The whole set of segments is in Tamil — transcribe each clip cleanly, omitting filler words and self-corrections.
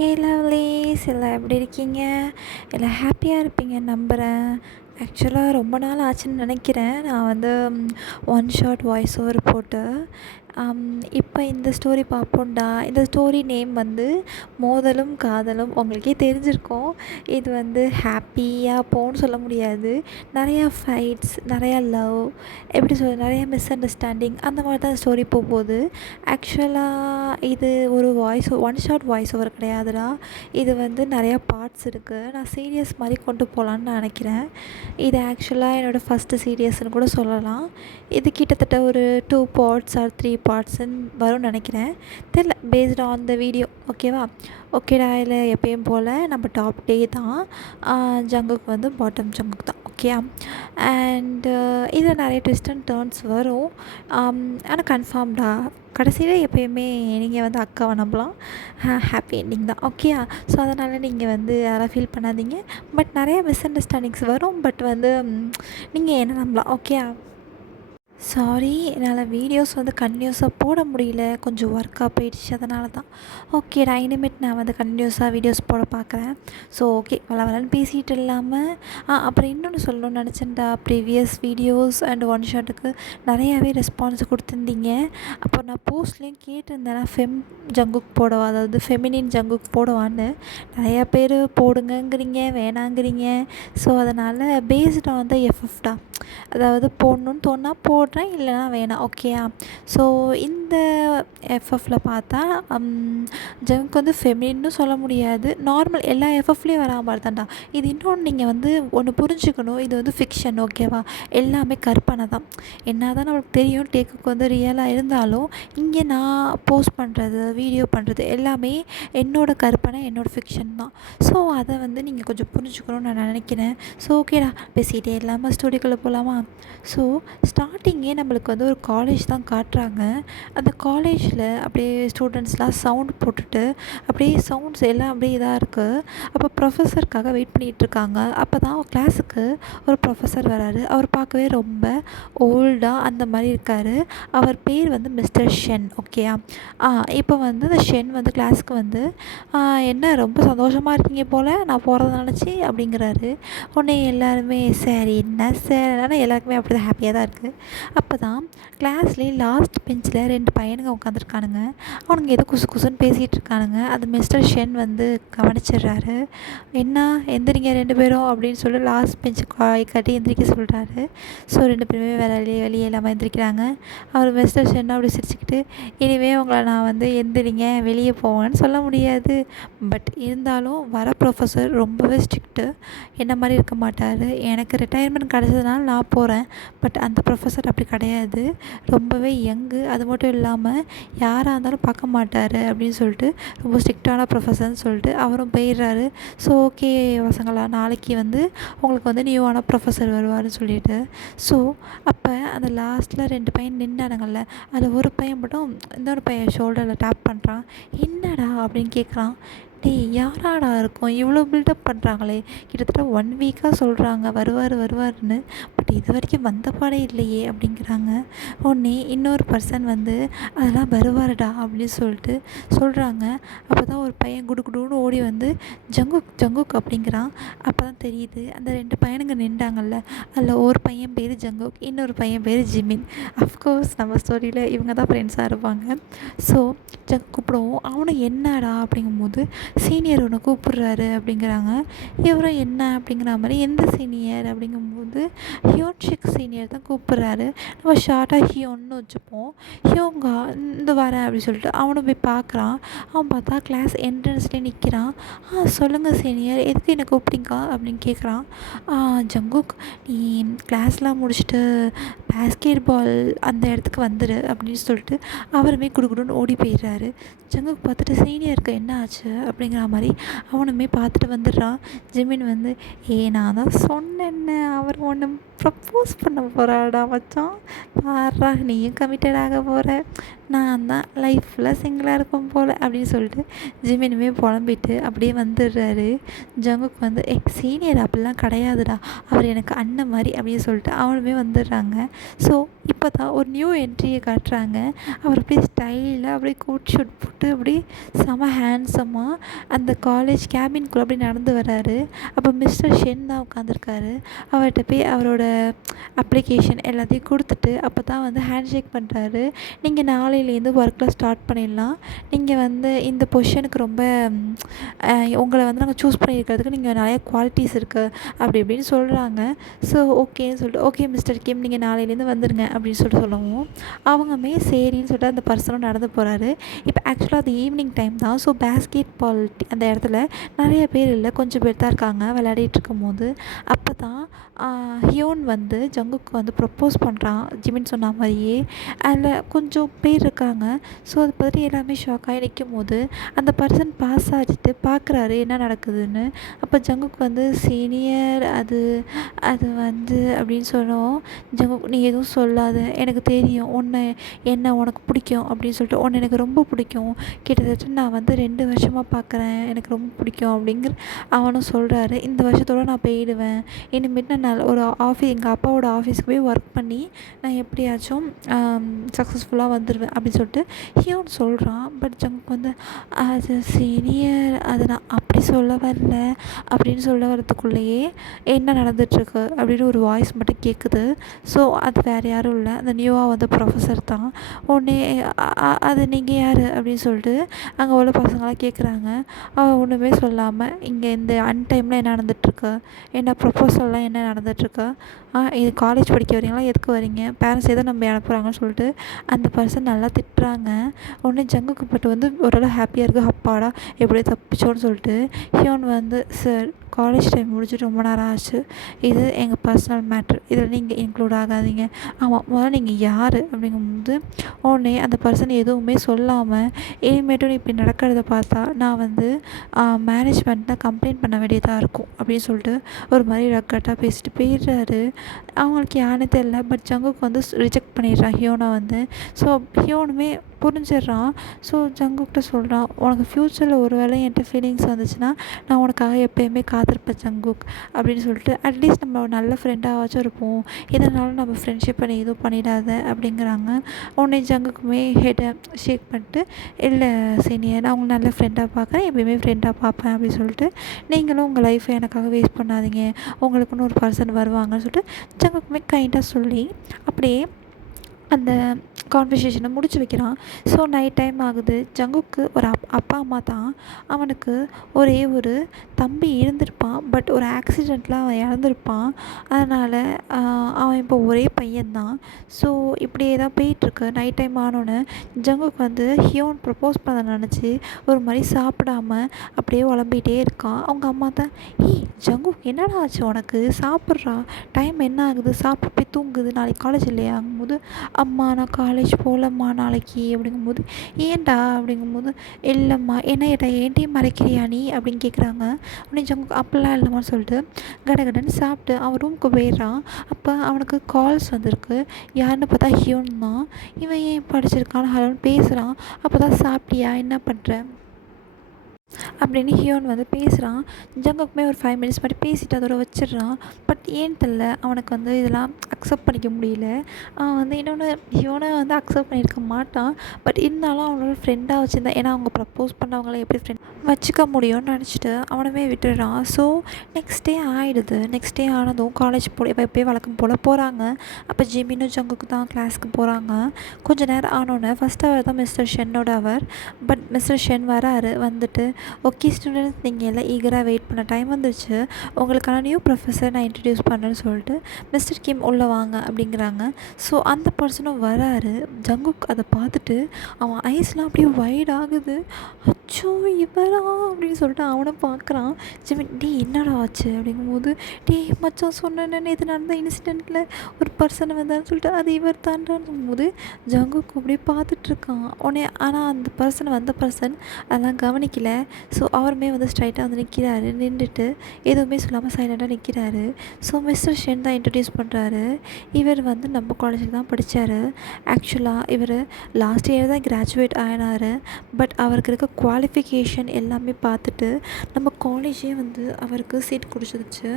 ஹே லவ்லீஸ் எல்லாம் எப்படி இருக்கீங்க? எல்லாம் ஹாப்பியாக இருப்பீங்கன்னு நம்புகிறேன். ஆக்சுவலாக ரொம்ப நாள் ஆச்சுன்னு நினைக்கிறேன். நான் வந்து ஒன் ஷாட் வாய்ஸ் ஓவர் போட்டு இப்போ இந்த ஸ்டோரி பார்ப்போம்டா. இந்த ஸ்டோரி நேம் வந்து மோதலும் காதலும். உங்களுக்கே தெரிஞ்சிருக்கும். இது வந்து ஹாப்பியாக போன்னு சொல்ல முடியாது. நிறையா ஃபைட்ஸ், நிறையா லவ், எப்படி நிறையா மிஸ் அண்டர்ஸ்டாண்டிங் அந்த மாதிரி தான் ஸ்டோரி போகுது. ஆக்சுவலாக இது ஒரு ஒன் ஷாட் வாய்ஸ் ஓவர் கிடையாதுடா. இது வந்து நிறையா பார்ட்ஸ் இருக்குது. நான் சீரியஸ் மாதிரி கொண்டு போகலான்னு நான் நினைக்கிறேன். இது ஆக்சுவலாக என்னோடய ஃபஸ்ட்டு சீரியஸ்ன்னு கூட சொல்லலாம். இது கிட்டத்தட்ட ஒரு 2 பார்ட்ஸ் ஆர் 3 பார்ட்ஸ்ன்னு வரும்னு நினைக்கிறேன். தெரில, பேஸ்ட் ஆன் த வீடியோ. ஓகேவா? ஓகேடா. இல்லை எப்பயும் போல் நம்ம டாப் டே தான். ஜங்குக்கு வந்து பாட்டம் ஜங்குக்கு தான். ஓகே. அண்டு இதில் நிறைய ட்விஸ்ட் அண்ட் டர்ன்ஸ் வரும். ஆனால் கன்ஃபார்ம்டா கடைசியில் எப்போயுமே நீங்கள் வந்து அக்காவை நம்பலாம். ஹாப்பி என்டிங் தான். ஓகே. ஸோ அதனால் நீங்கள் வந்து அதெல்லாம் ஃபீல் பண்ணாதீங்க. பட் நிறையா மிஸ் அண்டர்ஸ்டாண்டிங்ஸ் வரும். பட் வந்து நீங்கள் என்ன நம்பலாம். ஓகே. சாரி, என்னால் வீடியோஸ் வந்து கண்டினியூஸாக போட முடியல. கொஞ்சம் ஒர்க்காக போயிடுச்சு, அதனால தான். ஓகேடா, இனிமேட் நான் வந்து கண்டினியூஸாக வீடியோஸ் போட பார்க்குறேன். ஸோ ஓகே, வளன்னு பேசிகிட்டு இல்லாமல் அப்புறம் இன்னொன்று சொல்லணும்னு நினச்சேன்டா. ப்ரீவியஸ் வீடியோஸ் அண்ட் ஒன் ஷாட்டுக்கு நிறையாவே ரெஸ்பான்ஸ் கொடுத்துருந்தீங்க. அப்போ நான் போஸ்ட்லேயும் கேட்டிருந்தேன், ஜங்குக் போடவா, அதாவது ஃபெமினின் ஜங்குக் போடவான்னு. நிறையா பேர் போடுங்கங்கிறீங்க, வேணாங்கிறீங்க. ஸோ அதனால் பேஸ்ட் ஆன் த எஃப்எஃப்டா, அதாவது போடணுன்னு தோணா போடுறேன், இல்லைனா வேணாம். ஓகேயா? ஸோ இந்த எஃப்எஃப்பில் பார்த்தா ஜங்க் வந்து ஃபெமினின்னு சொல்ல முடியாது. நார்மல் எல்லா எஃப்எஃப்லேயும் வரா மாதிரி தான்டா இது. இன்னொன்று நீங்கள் வந்து ஒன்று புரிஞ்சுக்கணும், இது வந்து ஃபிக்ஷன். ஓகேவா? எல்லாமே கற்பனை தான். என்ன தான் நம்மளுக்கு தெரியும் டேக்குக்கு வந்து ரியலாக இருந்தாலும், இங்கே நான் போஸ்ட் பண்ணுறது, வீடியோ பண்ணுறது எல்லாமே என்னோடய கற்பனை, என்னோடய ஃபிக்ஷன் தான். ஸோ அதை வந்து நீங்கள் கொஞ்சம் புரிஞ்சுக்கணும்னு நான் நினைக்கிறேன். ஸோ ஓகேடா, பேசிகிட்டே இல்லாமல் ஸ்டோரிக்குள்ளே போகலாமா? ஸோ ஸ்டார்டிங்கே நம்மளுக்கு வந்து ஒரு காலேஜ் தான் காட்டுறாங்க. அந்த காலேஜில் அப்படியே ஸ்டூடெண்ட்ஸ்லாம் சவுண்ட் போட்டுட்டு அப்படியே சவுண்ட்ஸ் எல்லாம் அப்படியே இதாக இருக்குது. அப்போ ப்ரொஃபஸருக்காக வெயிட் பண்ணிகிட்ருக்காங்க. அப்போ தான் கிளாஸுக்கு ஒரு ப்ரொஃபஸர் வராரு. அவர் பார்க்கவே ரொம்ப ஓல்டாக அந்த மாதிரி இருக்கார். அவர் பேர் வந்து மிஸ்டர் ஷென். ஓகேயா? இப்போ வந்து அந்த ஷென் வந்து கிளாஸுக்கு வந்து என்ன ரொம்ப சந்தோஷமாக இருக்கீங்க போல், நான் போகிறத நினச்சி அப்படிங்கிறாரு. உடனே எல்லாருமே சரி என்ன சார், ஆனால் எல்லாருக்குமே அப்படி தான் ஹாப்பியாக தான் இருக்குது. அப்போ தான் கிளாஸ்லேயே லாஸ்ட் பெஞ்சில் 2 பையனுங்க உட்காந்துருக்கானுங்க. அவனுங்க ஏதோ குசுன்னு பேசிகிட்டு இருக்கானுங்க. அது மிஸ்டர் ஷென் வந்து கவனிச்சிடுறாரு. என்ன எந்திரிங்க 2 பேரும் அப்படின்னு சொல்லி லாஸ்ட் பெஞ்சு காய் காட்டி எந்திரிக்க சொல்கிறாரு. ஸோ 2 பேருமே வெளியே இல்லாமல் எந்திரிக்கிறாங்க. அவர் மிஸ்டர் ஷென்னும் அப்படி சிரிச்சுக்கிட்டு, இனிமேல் உங்களை நான் வந்து எந்திரிங்க வெளியே போவேன்னு சொல்ல முடியாது. பட் இருந்தாலும் வர ப்ரொஃபஸர் ரொம்பவே ஸ்ட்ரிக்ட்டு. என்ன மாதிரி இருக்க மாட்டார். எனக்கு ரிட்டையர்மெண்ட் கிடச்சதுனால நான் போகிறேன். பட் அந்த ப்ரொஃபஸர் அப்படி கிடையாது. ரொம்பவே யங்கு. அது மட்டும் இல்லாமல் யாராக இருந்தாலும் பார்க்க மாட்டார் அப்படின்னு சொல்லிட்டு ரொம்ப ஸ்ட்ரிக்டான ப்ரொஃபஸர்னு சொல்லிட்டு அவரும் போயிடுறாரு. ஸோ ஓகே பசங்களா, நாளைக்கு வந்து உங்களுக்கு வந்து நியூவான ப்ரொஃபஸர் வருவார்னு சொல்லிட்டு. ஸோ அப்போ அந்த லாஸ்ட்டில் 2 பையன் நின்றானுங்கள்ல, அதில் ஒரு பையன் மட்டும் இன்னொரு பையன் ஷோல்டரில் டேப் பண்ணுறான். என்னடா அப்படின்னு கேட்குறான். டேய் யாராடா இருக்கும், இவ்வளோ பில்டப் பண்ணுறாங்களே, கிட்டத்தட்ட 1 வீக்காக சொல்கிறாங்க வருவார்னு, பட் இது வரைக்கும் வந்த பாடே இல்லையே அப்படிங்கிறாங்க. உடனே இன்னொரு பர்சன் வந்து அதெல்லாம் வருவாருடா அப்படின்னு சொல்லிட்டு சொல்கிறாங்க. அப்போ தான் ஒரு பையன் குடுன்னு ஓடி வந்து ஜங்குக் அப்படிங்கிறான். அப்போ தான் தெரியுது அந்த 2 பையனுங்க நின்றாங்கல்ல, அதில் ஒரு பையன் பேர் ஜங்குக், இன்னொரு பையன் பேர் ஜிமின். அஃப்கோர்ஸ் நம்ம ஸ்டோரியில் இவங்க தான் ஃப்ரெண்ட்ஸாக இருப்பாங்க. ஸோ ஜங்குக் கூப்பிடுவோம். அவனும் என்னடா அப்படிங்கும்போது சீனியர் ஒன்று கூப்பிட்றாரு அப்படிங்கிறாங்க. இவரும் என்ன அப்படிங்கிற மாதிரி, எந்த சீனியர் அப்படிங்கும்போது ஹியோன்ஷிக் சீனியர் தான் கூப்பிட்றாரு. நம்ம ஷார்ட்டாக ஹியோன்னு வச்சுப்போம். ஹியோங்கா இந்த வரேன் அப்படின்னு சொல்லிட்டு அவனை போய் பார்க்குறான். அவன் பார்த்தா கிளாஸ் என்ட்ரன்ஸ்லேயே நிற்கிறான். சொல்லுங்கள் சீனியர், எதுக்கு என்னை கூப்பிட்டீங்க அப்படின்னு கேட்குறான். ஜங்குக், நீ கிளாஸ்லாம் முடிச்சுட்டு பேஸ்கெட் பால் அந்த இடத்துக்கு வந்துடு அப்படின்னு சொல்லிட்டு அவருமே குடுன்னு ஓடி போயிடுறாரு. ஜங்குக் பார்த்துட்டு சீனியருக்கு என்ன ஆச்சு அப்படிங்கிற மாதிரி அவனுமே பார்த்துட்டு வந்துடுறான். ஜிமின் வந்து நான் தான் சொன்னேன்னு அவர் ஒன்றும் ப்ரப்போஸ் பண்ண போகிறாடா மச்சான். பாருடா நீயும் கமிட்டட் ஆக போகிற, நான் தான் லைஃப்பில் சிங்கிளாக இருப்பேன் போல் அப்படின்னு சொல்லிட்டு ஜிமினுமே புலம்பிட்டு அப்படியே வந்துடுறாரு. ஜங்குக் வந்து சீனியர் அப்படிலாம் கிடையாதுடா, அவர் எனக்கு அண்ணன் மாதிரி அப்படின்னு சொல்லிட்டு அவனுமே வந்துடுறாங்க. ஸோ இப்போ தான் ஒரு நியூ என்ட்ரியை காட்டுறாங்க. அவர் அப்படியே ஸ்டைலாக அப்படியே கோட் ஷூட் போட்டு அப்படியே செம ஹேண்ட்ஸமாக அந்த காலேஜ் கேபின்குள்ளே அப்படி நடந்து வர்றாரு. அப்போ மிஸ்டர் ஷென் தான் உட்காந்துருக்காரு. அவர்கிட்ட போய் அவரோட அப்ளிகேஷன் எல்லாத்தையும் கொடுத்துட்டு அப்போ தான் வந்து ஹேண்ட் ஷேக் பண்ணுறாரு. நீங்கள் நாளையிலேருந்து ஒர்க்கில் ஸ்டார்ட் பண்ணிடலாம். நீங்கள் வந்து இந்த பொசிஷனுக்கு ரொம்ப உங்களை வந்து நாங்கள் சூஸ் பண்ணியிருக்கிறதுக்கு நீங்கள் நிறைய குவாலிட்டிஸ் இருக்குது அப்படி இப்படின்னு சொல்கிறாங்க. ஸோ ஓகேன்னு சொல்லிட்டு ஓகே மிஸ்டர் கிம் நீங்கள் நாளையிலேருந்து வந்துடுங்க அப்படின்னு சொல்லிட்டு சொல்லவும் அவங்கமே சரின்னு சொல்லிட்டு அந்த பர்சனும் நடந்து போகிறாரு. இப்போ ஆக்சுவலாக அது ஈவினிங் டைம் தான். ஸோ பேஸ்கெட் பால் அந்த இடத்துல நிறைய பேர் இல்லை, கொஞ்சம் பேர் தான் இருக்காங்க விளையாடிட்டு இருக்கும்போது. அப்போ தான் ஹியோன் வந்து ஜங்குக்கு வந்து ப்ரப்போஸ் பண்ணுறான் ஜிமின் சொன்ன மாதிரியே. அதில் கொஞ்சம் பேர் இருக்காங்க. ஸோ அதை பார்த்துட்டு எல்லாமே ஷாக் ஆகி நிற்கும் போது அந்த பர்சன் பாஸ் ஆகிட்டு பார்க்குறாரு என்ன நடக்குதுன்னு. அப்போ ஜங்குக்கு வந்து சீனியர் அது அது வந்து அப்படின்னு சொன்னோம். ஜங்குக் நீ எதுவும் சொல்லாத, எனக்கு தெரியும் என்ன உனக்கு பிடிக்கும் அப்படின்னு சொல்லிட்டு, உன்னை எனக்கு ரொம்ப பிடிக்கும், கிட்டத்தட்ட நான் வந்து 2 வருஷமாக பார்க்குறேன், எனக்கு ரொம்ப பிடிக்கும் அப்படிங்கிற அவனும் சொல்கிறாரு. இந்த வருஷத்தோடு நான் போயிடுவேன், இனிமேட்டு நான் ஒரு எங்கள் அப்பாவோட ஆஃபீஸ்க்கு போய் ஒர்க் பண்ணி நான் எப்படியாச்சும் சக்ஸஸ்ஃபுல்லாக வந்துடுவேன் அப்படின்னு சொல்லிட்டு ஹியோன் சொல்கிறான். பட் ஜங்குக் வந்து அது சீனியர், அதை நான் அப்படி சொல்ல வரல அப்படின்னு சொல்ல வரதுக்குள்ளேயே என்ன நடந்துகிட்ருக்கு அப்படின்னு ஒரு வாய்ஸ் மட்டும் கேட்குது. ஸோ அது வேறு யாரும் இல்லை, அந்த நியூவாக வந்து ப்ரொஃபஸர் தான். உடனே அது நீங்கள் யார் அப்படின்னு சொல்லிட்டு அங்கே உள்ள பசங்களாம் கேட்குறாங்க. அவன் ஒன்றுமே சொல்லாமல் இங்கே இந்த அன்டைமில் என்ன நடந்துகிட்ருக்கு, என்ன ப்ரொப்போசல்லாம் என்ன நடந்துகிட்ருக்கு, இது காலேஜ் படிக்க வரீங்களா, எதுக்கு வரீங்க, பேரண்ட்ஸ் எதை நம்பி அனுப்புகிறாங்கன்னு சொல்லிட்டு அந்த பர்சன் நல்லா திட்டுறாங்க. உடனே ஜங்குக்கு பட்டு வந்து ஓரளவு ஹாப்பியாக இருக்குது, அப்பாடா எப்படியோ தப்பிச்சோன்னு சொல்லிட்டு ஹியோன் வந்து சார் காலேஜ் டைம் முடிச்சுட்டு ரொம்ப நேரம் ஆச்சு, இது எங்கள் பர்சனல் மேட்ரு, இதில் நீங்கள் இன்க்ளூட் ஆகாதீங்க. ஆமாம் முதல்ல நீங்கள் யார் அப்படிங்கும்போது உடனே அந்த பர்சன் எதுவுமே சொல்லாமல் இனிமேட்டும் இப்படி நடக்கிறத பார்த்தா நான் வந்து மேனேஜ்மெண்ட்டில் கம்ப்ளைண்ட் பண்ண வேண்டியதாக இருக்கும் அப்படின்னு சொல்லிட்டு ஒரு மாதிரி ரக்கட்டாக பேசிட்டு போயிடுறாரு. அவங்களுக்கு யாருன்னு தெரியல. பட் ஜங்குக்கு வந்து ரிஜெக்ட் பண்ணிடுறான் ஹியோனை வந்து. ஸோ ஹியோனுமே புரிஞ்சிடுறான். ஸோ ஜங்குக்கிட்ட சொல்கிறான், உனக்கு ஃப்யூச்சரில் ஒரு வேளை என்கிட்ட ஃபீலிங்ஸ் வந்துச்சுன்னா நான் உனக்காக எப்போயுமே காத்திருப்பேன் ஜங்குக் அப்படின்னு சொல்லிட்டு, அட்லீஸ்ட் நம்ம ஒரு நல்ல ஃப்ரெண்டாகாச்சும் இருப்போம், இதனால நம்ம ஃப்ரெண்ட்ஷிப் பண்ணி எதுவும் பண்ணிடாத அப்படிங்கிறாங்க. உடனே ஜங்குக்குமே ஹெட்டை ஷேக் பண்ணிட்டு இல்லை சீனியர், நான் உங்களை நல்ல ஃப்ரெண்டாக பார்க்குறேன், எப்பயுமே ஃப்ரெண்டாக பார்ப்பேன் அப்படின்னு சொல்லிட்டு நீங்களும் உங்கள் லைஃப்பை எனக்காக வேஸ்ட் பண்ணாதீங்க, உங்களுக்குன்னு ஒரு பர்சன் வருவாங்கன்னு சொல்லிட்டு ஜங்குக்குமே கைண்டாக சொல்லி அப்படியே அந்த கான்வர்சேஷனை முடிச்சு வைக்கிறான். ஸோ நைட் டைம் ஆகுது. ஜங்குக்கு ஒரு அப்பா அம்மா தான். அவனுக்கு ஒரே ஒரு தம்பி இருந்திருப்பான். பட் ஒரு ஆக்சிடெண்ட்டில் அவன் இறந்துருப்பான். அதனால் அவன் இப்போ ஒரே பையன்தான். ஸோ இப்படியே தான் போயிட்டுருக்கு. நைட் டைம் ஆனோன்னு ஜங்குக்கு வந்து ஹியோன் ப்ரப்போஸ் பண்ண நினச்சி ஒரு மாதிரி சாப்பிடாம அப்படியே உழம்பிகிட்டே இருக்கான். அவங்க அம்மா தான் ஜங்குக் என்னடா ஆச்சு உனக்கு, சாப்பிட்றா, டைம் என்ன ஆகுது, சாப்பிட்டு போய் தூங்குது, நாளைக்கு காலேஜ் இல்லையா ஆகும்போது, அம்மா நான் காலேஜ் போகலம்மா நாளைக்கு அப்படிங்கும்போது, ஏன்டா அப்படிங்கும்போது, இல்லைம்மா என்ன ஏன்ட்டையும் மறைக்கிறியா நீ அப்படின்னு கேட்குறாங்க. உடனே ஜங்குக் அப்படிலாம் இல்லைம்மான்னு சொல்லிட்டு கடகடன்னு சாப்பிட்டு அவன் ரூமுக்கு போயிடுறான். அப்போ அவனுக்கு கால்ஸ் வந்திருக்கு. யாருன்னு பார்த்தா ஹியோன் தான். இவன் ஏன் படிச்சிருக்கான்னு ஹலோன்னு பேசுகிறான். அப்போ தான் சாப்பிட்டியா, என்ன பண்ணுற அப்படின்னு ஹியோன் வந்து பேசுகிறான். ஜங்குக்குமே ஒரு 5 மினிட்ஸ் மாதிரி பேசிட்டு அதோட வச்சிடுறான். பட் ஏன்னு தெரில அவனுக்கு வந்து இதெல்லாம் அக்செப்ட் பண்ணிக்க முடியல. அவன் வந்து இன்னொன்று ஹியோனை வந்து அக்செப்ட் பண்ணியிருக்க மாட்டான். பட் இருந்தாலும் அவனோட ஃப்ரெண்டாக வச்சுருந்தான். ஏன்னா அவங்க ப்ரப்போஸ் பண்ணவங்கள எப்படி ஃப்ரெண்ட் வச்சுக்க முடியும்னு நினச்சிட்டு அவனுமே விட்டுடுறான். ஸோ நெக்ஸ்ட் டே ஆகிடுது. நெக்ஸ்ட் டே ஆனதும் காலேஜ் எப்போயே வழக்கம் போல் போகிறாங்க. அப்போ ஜிமினும் ஜங்குக்கு தான் கிளாஸ்க்கு போகிறாங்க. கொஞ்சம் நேரம் ஆனோன்னே ஃபஸ்ட் அவர் தான் மிஸ்டர் ஷென்னோட அவர். பட் மிஸ்டர் ஷென் வராரு. வந்துட்டு ஓகே ஸ்டூடெண்ட்ஸ் நீங்கள் எல்லாம் ஈகராக வெயிட் பண்ண டைம் வந்துருச்சு, உங்களுக்கான நியூ ப்ரொஃபஸர் நான் இன்ட்ரடியூஸ் பண்ணுறேன்னு சொல்லிட்டு மிஸ்டர் கிம் உள்ளே வாங்க அப்படிங்கிறாங்க. ஸோ அந்த பர்சனும் வராரு. ஜங்குக் அதை பார்த்துட்டு அவன் ஐஸ்லாம் அப்படியே வைட் ஆகுது. அச்சோ இவரா அப்படின்னு சொல்லிட்டு அவனை பார்க்குறான். ஜிமின் டேய் என்னடா ஆச்சு அப்படிங்கும்போது, டேய் மச்சான் சொன்னேன்னு நேற்று நடந்த இன்சிடெண்ட்டில் ஒரு பர்சன் வந்தான்னு சொல்லிட்டு அது இவர் தாண்டான்னு போது ஜங்குக்கு அப்படியே பார்த்துட்ருக்கான் உடனே. ஆனால் அந்த வந்த பர்சன் அதெல்லாம் கவனிக்கல. ஸோ அவருமே வந்து ஸ்ட்ரைட்டாக வந்து நிற்கிறாரு. நின்றுட்டு எதுவுமே சொல்லாமல் சைலண்டாக நிற்கிறாரு. ஸோ மிஸ்டர் ஷென் தான் இன்ட்ரடியூஸ் பண்ணுறாரு. இவர் வந்து நம்ம காலேஜில் தான் படித்தார். ஆக்சுவலாக இவர் லாஸ்ட் இயர் தான் கிராஜுவேட் ஆகினார். பட் அவருக்கு இருக்க குவாலிஃபிகேஷன் எல்லாமே பார்த்துட்டு நம்ம காலேஜே வந்து அவருக்கு சீட் கொடுத்துருச்சு.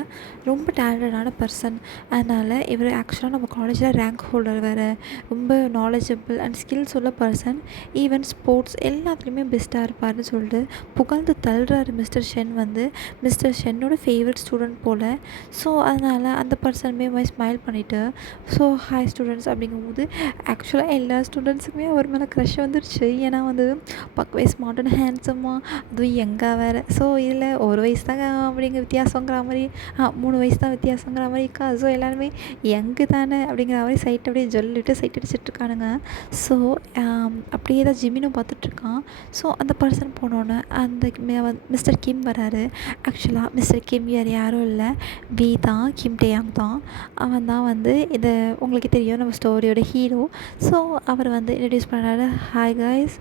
ரொம்ப டேலண்டடான பர்சன். அதனால் இவர் ஆக்சுவலாக நம்ம காலேஜில் ரேங்க் ஹோல்டர் வேறு. ரொம்ப நாலேஜபிள் அண்ட் ஸ்கில்ஸ் உள்ள பர்சன். ஈவன் ஸ்போர்ட்ஸ் எல்லாத்துலேயுமே பெஸ்ட்டாக இருப்பார்னு சொல்லிட்டு புகழ்ந்து தள்ளுறாரு மிஸ்டர் ஷென் வந்து. மிஸ்டர் ஷென்னோட ஃபேவரட் ஸ்டூடெண்ட் போல். ஸோ அதனால் அந்த பர்சனுமே ஸ்மைல் பண்ணிவிட்டு ஸோ ஹாய் ஸ்டூடெண்ட்ஸ் அப்படிங்கும்போது ஆக்சுவலாக எல்லா ஸ்டூடெண்ட்ஸுக்குமே அவர் மேலே க்ரஷ் வந்துருச்சு. ஏன்னா வந்து பக்கவே ஸ்மார்ட் அண்ட் ஹேண்ட்ஸம்மா, அதுவும் எங்கே வேறு. ஸோ இதில் ஒரு வயசு தாங்க அப்படிங்கிற வித்தியாசங்கிற மாதிரி 3 வயசு தான் வித்தியாசங்கிற மாதிரி இருக்கா. ஸோ எல்லாருமே யங்கு தானே அப்படிங்கிற மாதிரி சைட் அப்படியே ஜொல்லிட்டு சைட் அடிச்சிட்ருக்கானுங்க. ஸோ அப்படியே தான் ஜிமினும் பார்த்துட்ருக்கான். ஸோ அந்த பர்சன் போனோன்னே அந்த மிஸ்டர் கிம் வராரு. ஆக்சுவலாக மிஸ்டர் கிம் யாரும் இல்லை, வி தான், கிம் டேயாங் தான். அவன் தான் வந்து இதை உங்களுக்கு தெரியும் நம்ம ஸ்டோரியோட ஹீரோ. ஸோ அவர் வந்து இன்ட்ரடியூஸ் பண்ணுறாரு. ஹாய் காய்ஸ்,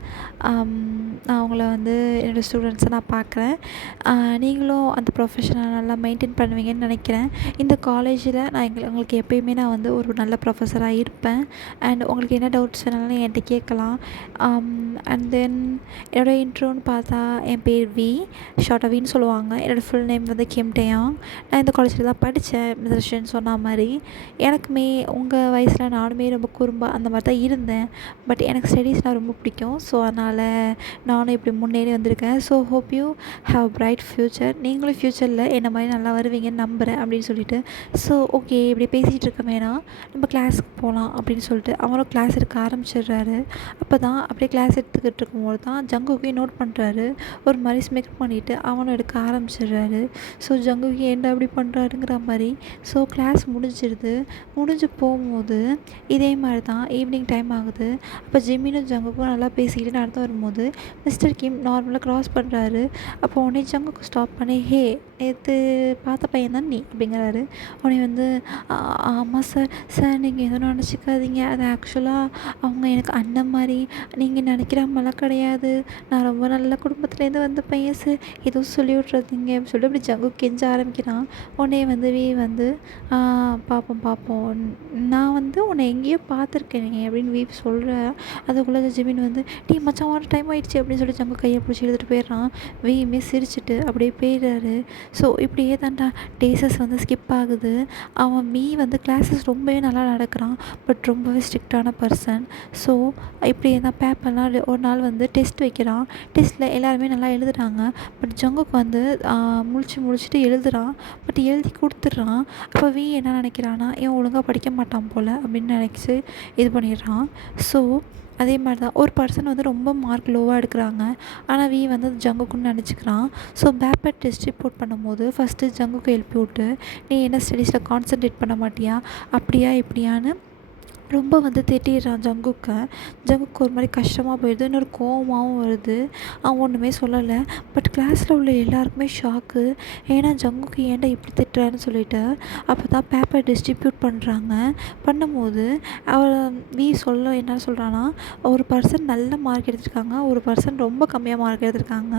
நான் உங்களை வந்து என்னோடய ஸ்டூடெண்ட்ஸை நான் பார்க்குறேன். நீங்களும் அந்த ப்ரொஃபஷனை நல்லா மெயின்டைன் பண்ணுவீங்கன்னு நினைக்கிறேன். இந்த காலேஜில் நான் உங்களுக்கு எப்போயுமே நான் வந்து ஒரு நல்ல ப்ரொஃபஸராக இருப்பேன். அண்ட் உங்களுக்கு என்ன டவுட்ஸ் வேணாலும் என்கிட்ட கேட்கலாம். அண்ட் தென் என்னோடய இன்ட்ரோன்னு பார்த்தா என் பேர் வி, ஷார்ட்டாக வின்னு சொல்லுவாங்க. என்னோடய ஃபுல் நேம் வந்து கிம் டேயாங். நான் இந்த காலேஜில் தான் படித்தேன். மிஸ்டர் சொன்ன மாதிரி எனக்குமே உங்கள் வயசில் நானுமே ரொம்ப குறும்பாக அந்த மாதிரி தான் இருந்தேன். பட் எனக்கு ஸ்டடீஸ்னால் ரொம்ப பிடிக்கும். ஸோ அதனால் நானும் இப்படி முன்னேறி வந்திருக்கேன். So hope you have bright future. நீங்களும் ஃப்யூச்சரில் என்ன மாதிரி நல்லா வருவீங்கன்னு நம்புகிறேன் அப்படின்னு சொல்லிட்டு. ஸோ ஓகே இப்படி பேசிகிட்டு இருக்கமேனா நம்ம கிளாஸுக்கு போகலாம் அப்படின்னு சொல்லிட்டு அவரும் கிளாஸ் எடுக்க ஆரம்பிச்சிடுறாரு. அப்போ தான் அப்படியே கிளாஸ் எடுத்துக்கிட்டு இருக்கும்போது தான் ஜங்குக்கே நோட் பண்ணுறாரு. ஒரு மாதிரி ஸ்மெக் பண்ணிவிட்டு அவனும் எடுக்க ஆரம்பிச்சிடுறாரு. ஸோ ஜங்குக்கு ஏன்டா அப்படி பண்ணுறாருங்கிற மாதிரி. ஸோ கிளாஸ் முடிஞ்சு போகும்போது இதே மாதிரி தான் ஈவினிங் டைம் ஆகுது. அப்போ ஜிமினும் ஜங்குக்கும் நல்லா பேசிக்கிட்டு நடந்து வரும்போது மிஸ்டர் கிம் நார்மலாக க்ராஸ் பண்ணுறாரு. அப்போ உடனே ஜங்குக்கு ஸ்டாப் பண்ணி ஹே நேற்று பார்த்த பையன் தான் நீ அப்படிங்கிறாரு. உடனே வந்து ஆமாம் சார் நீங்கள் எதுவும் நினச்சிக்காதீங்க. அது ஆக்சுவலாக அவங்க எனக்கு அண்ணன் மாதிரி, நீங்கள் நினைக்கிற மாதிரிலாம் கிடையாது. நான் ரொம்ப நல்ல குடும்பத்துலேருந்து வந்த பையன் சார், எதுவும் சொல்லி விட்றாதீங்க அப்படின்னு சொல்லிட்டு அப்படி ஜங்கு கெஞ்ச ஆரம்பிக்கிறான். உடனே வந்து வந்து பார்ப்போம் நான் வந்து உன்னை எங்கேயோ பார்த்துருக்கேன் அப்படின்னு வீப் சொல்கிறேன். அதுக்குள்ளே ஜிமின் வந்து டீ மச்சான் ஒரு டைம் ஆகிடுச்சு அப்படின்னு சொல்லி ஜங்கு கையை பிடிச்சி எடுத்துகிட்டு போயிடுறான். வீயுமே சிரிச்சுட்டு அப்படியே போயிடுறாரு. ஸோ இப்படியே தான்டா டேஸஸ் வந்து ஸ்கிப் ஆகுது. அவன் வந்து கிளாஸஸ் ரொம்பவே நல்லா நடக்கிறான். பட் ரொம்பவே ஸ்ட்ரிக்டான பர்சன். ஸோ இப்படியே தான் பேப்பர்லாம் ஒரு நாள் வந்து டெஸ்ட் வைக்கிறான். டெஸ்ட்டில் எல்லாருமே நல்லா எழுதுகிறாங்க. பட் ஜங்குக்கு வந்து முழிச்சிட்டு எழுதுகிறான். பட் எழுதி கொடுத்துட்றான். அப்போ என்ன நினைக்கிறான்னா இவன் ஒழுங்காக படிக்க மாட்டான் போல் அப்படின்னு நினச்சி இது பண்ணிடுறான். ஸோ அதே மாதிரி தான் ஒரு பர்சன் வந்து ரொம்ப மார்க் லோவாக எடுக்கிறாங்க. ஆனால் வந்து ஜங்குக்குன்னு நினச்சிக்கிறான். ஸோ பேப்பர் டெஸ்ட் ரிப்போர்ட் பண்ணும்போது ஃபஸ்ட்டு ஜங்குக்கு எழுப்பி விட்டு நீ என்ன ஸ்டடீஸில் கான்சன்ட்ரேட் பண்ண மாட்டியா, அப்படியா இப்படியான்னு ரொம்ப வந்து திட்டிடுறான் ஜங்குக்கு ஒரு மாதிரி கஷ்டமாக போயிடுது. இன்னொரு கோவமாகவும் வருது. அவன் ஒன்றுமே சொல்லலை. பட் கிளாஸில் உள்ள எல்லாருக்குமே ஷாக்கு. ஏன்னா ஜங்குக்கு ஏன்டா இப்படி திட்டுறான்னு சொல்லிட்டு அப்போ தான் பேப்பர் டிஸ்ட்ரிபியூட் பண்ணும்போது அவர் என்ன சொல்கிறான்னா ஒரு பர்சன் நல்ல மார்க் எடுத்திருக்காங்க, ஒரு பர்சன் ரொம்ப கம்மியாக மார்க் எடுத்திருக்காங்க.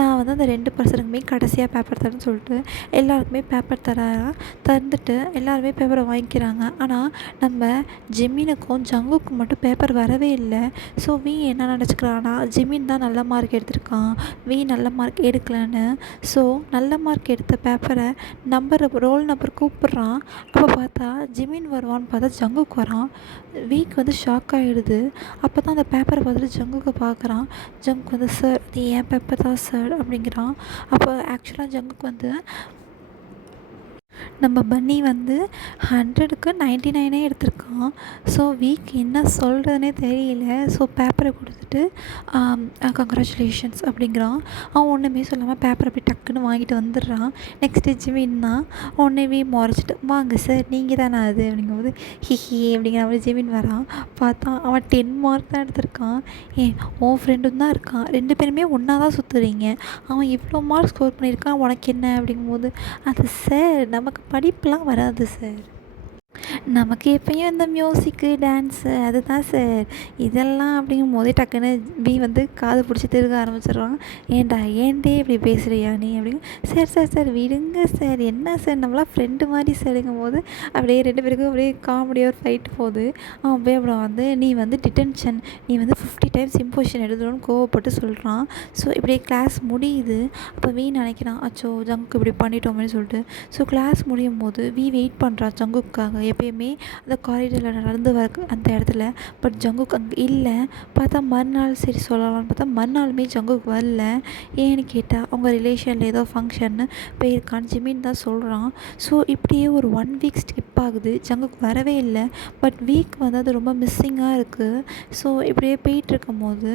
நான் வந்து அந்த 2 பர்சனுக்குமே கடைசியாக பேப்பர் தரேன்னு சொல்லிட்டு எல்லாருக்குமே பேப்பர் தந்துட்டு எல்லாருமே பேப்பரை வாங்கிக்கிறாங்க. ஆனால் நம்ம ஜிமினுக்கும் ஜங்குக்கும் மட்டும் பேப்பர் வரவே இல்லை. ஸோ என்ன நினச்சிக்கிறான்னா ஜிமின் தான் நல்ல மார்க் எடுத்திருக்கான், நல்ல மார்க் எடுக்கலன்னு. ஸோ நல்ல மார்க் எடுத்த பேப்பரை ரோல் நம்பர் கூப்பிட்றான். அப்போ பார்த்தா ஜிமின் வருவான்னு பார்த்தா ஜங்குக்கு வரான். வந்து ஷாக் ஆகிடுது. அப்போ தான் அந்த பேப்பரை பார்த்துட்டு ஜங்குக்கு பார்க்குறான். ஜங்குக்கு வந்து சார் இது என் பேப்பர் தான் சார் அப்படிங்கிறான். அப்போ ஆக்சுவலாக ஜங்குக்கு வந்து நம்ம பன்னி வந்து 100க்கு 99 எடுத்திருக்கான். ஸோ வீக் என்ன சொல்கிறதுனே தெரியல. ஸோ பேப்பரை கொடுத்துட்டு கங்க்ராச்சுலேஷன்ஸ் அப்படிங்கிறான். அவன் ஒன்றுமே சொல்லாமல் பேப்பரை போய் டக்குன்னு வாங்கிட்டு வந்துடுறான். நெக்ஸ்ட்டு ஜிமின் தான் ஒன்றே முறைச்சிட்டு வாங்க சார் நீங்கள் தானே அது அப்படிங்கும்போது ஹிஹி அப்படிங்கிற மாதிரி ஜிமின் வரான். பார்த்தா அவன் 10 மார்க் தான் எடுத்திருக்கான். ஏன் உன் ஃப்ரெண்டும் தான் இருக்கான், 2 பேருமே ஒன்றா தான் சுற்றுறீங்க, அவன் இவ்வளோ மார்க் ஸ்கோர் பண்ணியிருக்கான், உனக்கு என்ன அப்படிங்கும்போது அது சார் நமக்கு படிப்புலாம் வராது சார், நமக்கு எப்பயும் இந்த மியூசிக்கு டான்ஸு அதுதான் சார், இதெல்லாம் அப்படிங்கும்போதே டக்குன்னு வந்து காது பிடிச்சி திருக ஆரம்பிச்சிடுறான். ஏன்டா ஏன்டே இப்படி பேசுகிறியா நீ அப்படின்னு. சார் சார் சார் விடுங்க சார், என்ன சார் நம்மளாம் ஃப்ரெண்டு மாதிரி சார்ங்கும்போது அப்படியே 2 பேருக்கும் அப்படியே காமெடியாக ஒரு ஃபைட் போகுது. அவன் போய் அப்புறம் வந்து நீ வந்து டிடென்ஷன், நீ வந்து 50 டைம்ஸ் இம்போஷன் எழுதணும்னு கோவப்பட்டு சொல்கிறான். ஸோ இப்படியே கிளாஸ் முடியுது. அப்போ நினைக்கிறான் அச்சோ ஜங்குக்கு இப்படி பண்ணிட்டோமேனு சொல்லிட்டு. ஸோ கிளாஸ் முடியும் போது வெயிட் பண்ணுறான் ஜங்குக்காக எப்பயுமே அந்த காரிடரில் நடந்து வர அந்த இடத்துல. பட் ஜங்குக் அங்கே இல்லை. பார்த்தா மறுநாள் சரி சொல்லலாம்னு பார்த்தா மறுநாளுமே ஜங்குக் வரல. ஏன்னு கேட்டால் அவங்க ரிலேஷனில் ஏதோ ஃபங்க்ஷன்னு போயிருக்கான்னு ஜிமின் தான் சொல்கிறான். ஸோ இப்படியே ஒரு 1 வீக் ஸ்கிப் ஆகுது, ஜங்குக் வரவே இல்லை. பட் வீக் வந்து அது ரொம்ப மிஸ்ஸிங்காக இருக்குது. ஸோ இப்படியே போயிட்டுருக்கும் போது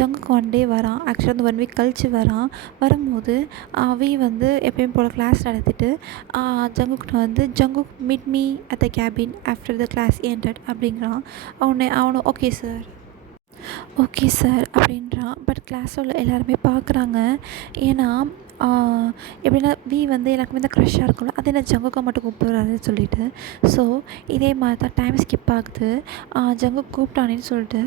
ஜங்குக் 1 டே வரான். ஆக்சுவலாக அந்த 1 வீக் கழித்து வரான். வரும்போது வந்து எப்பயும் போல் கிளாஸ் நடத்திட்டு ஜங்குக்கிட்ட வந்து Jungkook meet me at the cabin after the class ended அப்படிங்கிறான். அவனும் ஓகே சார் ஓகே சார் அப்படின்றான். பட் கிளாஸில் உள்ள எல்லாருமே பார்க்குறாங்க. ஏன்னா எப்படின்னா வந்து எல்லாருக்குமே தான் க்ரஷ்ஷாக இருக்கும்ல, அது என்ன ஜங்குக்கை மட்டும் கூப்பிடுறாருன்னு சொல்லிட்டு. ஸோ இதே மாதிரி தான் டைம் ஸ்கிப் ஆகுது. ஜங்குக் கூப்பிட்டானேன்னு சொல்லிட்டு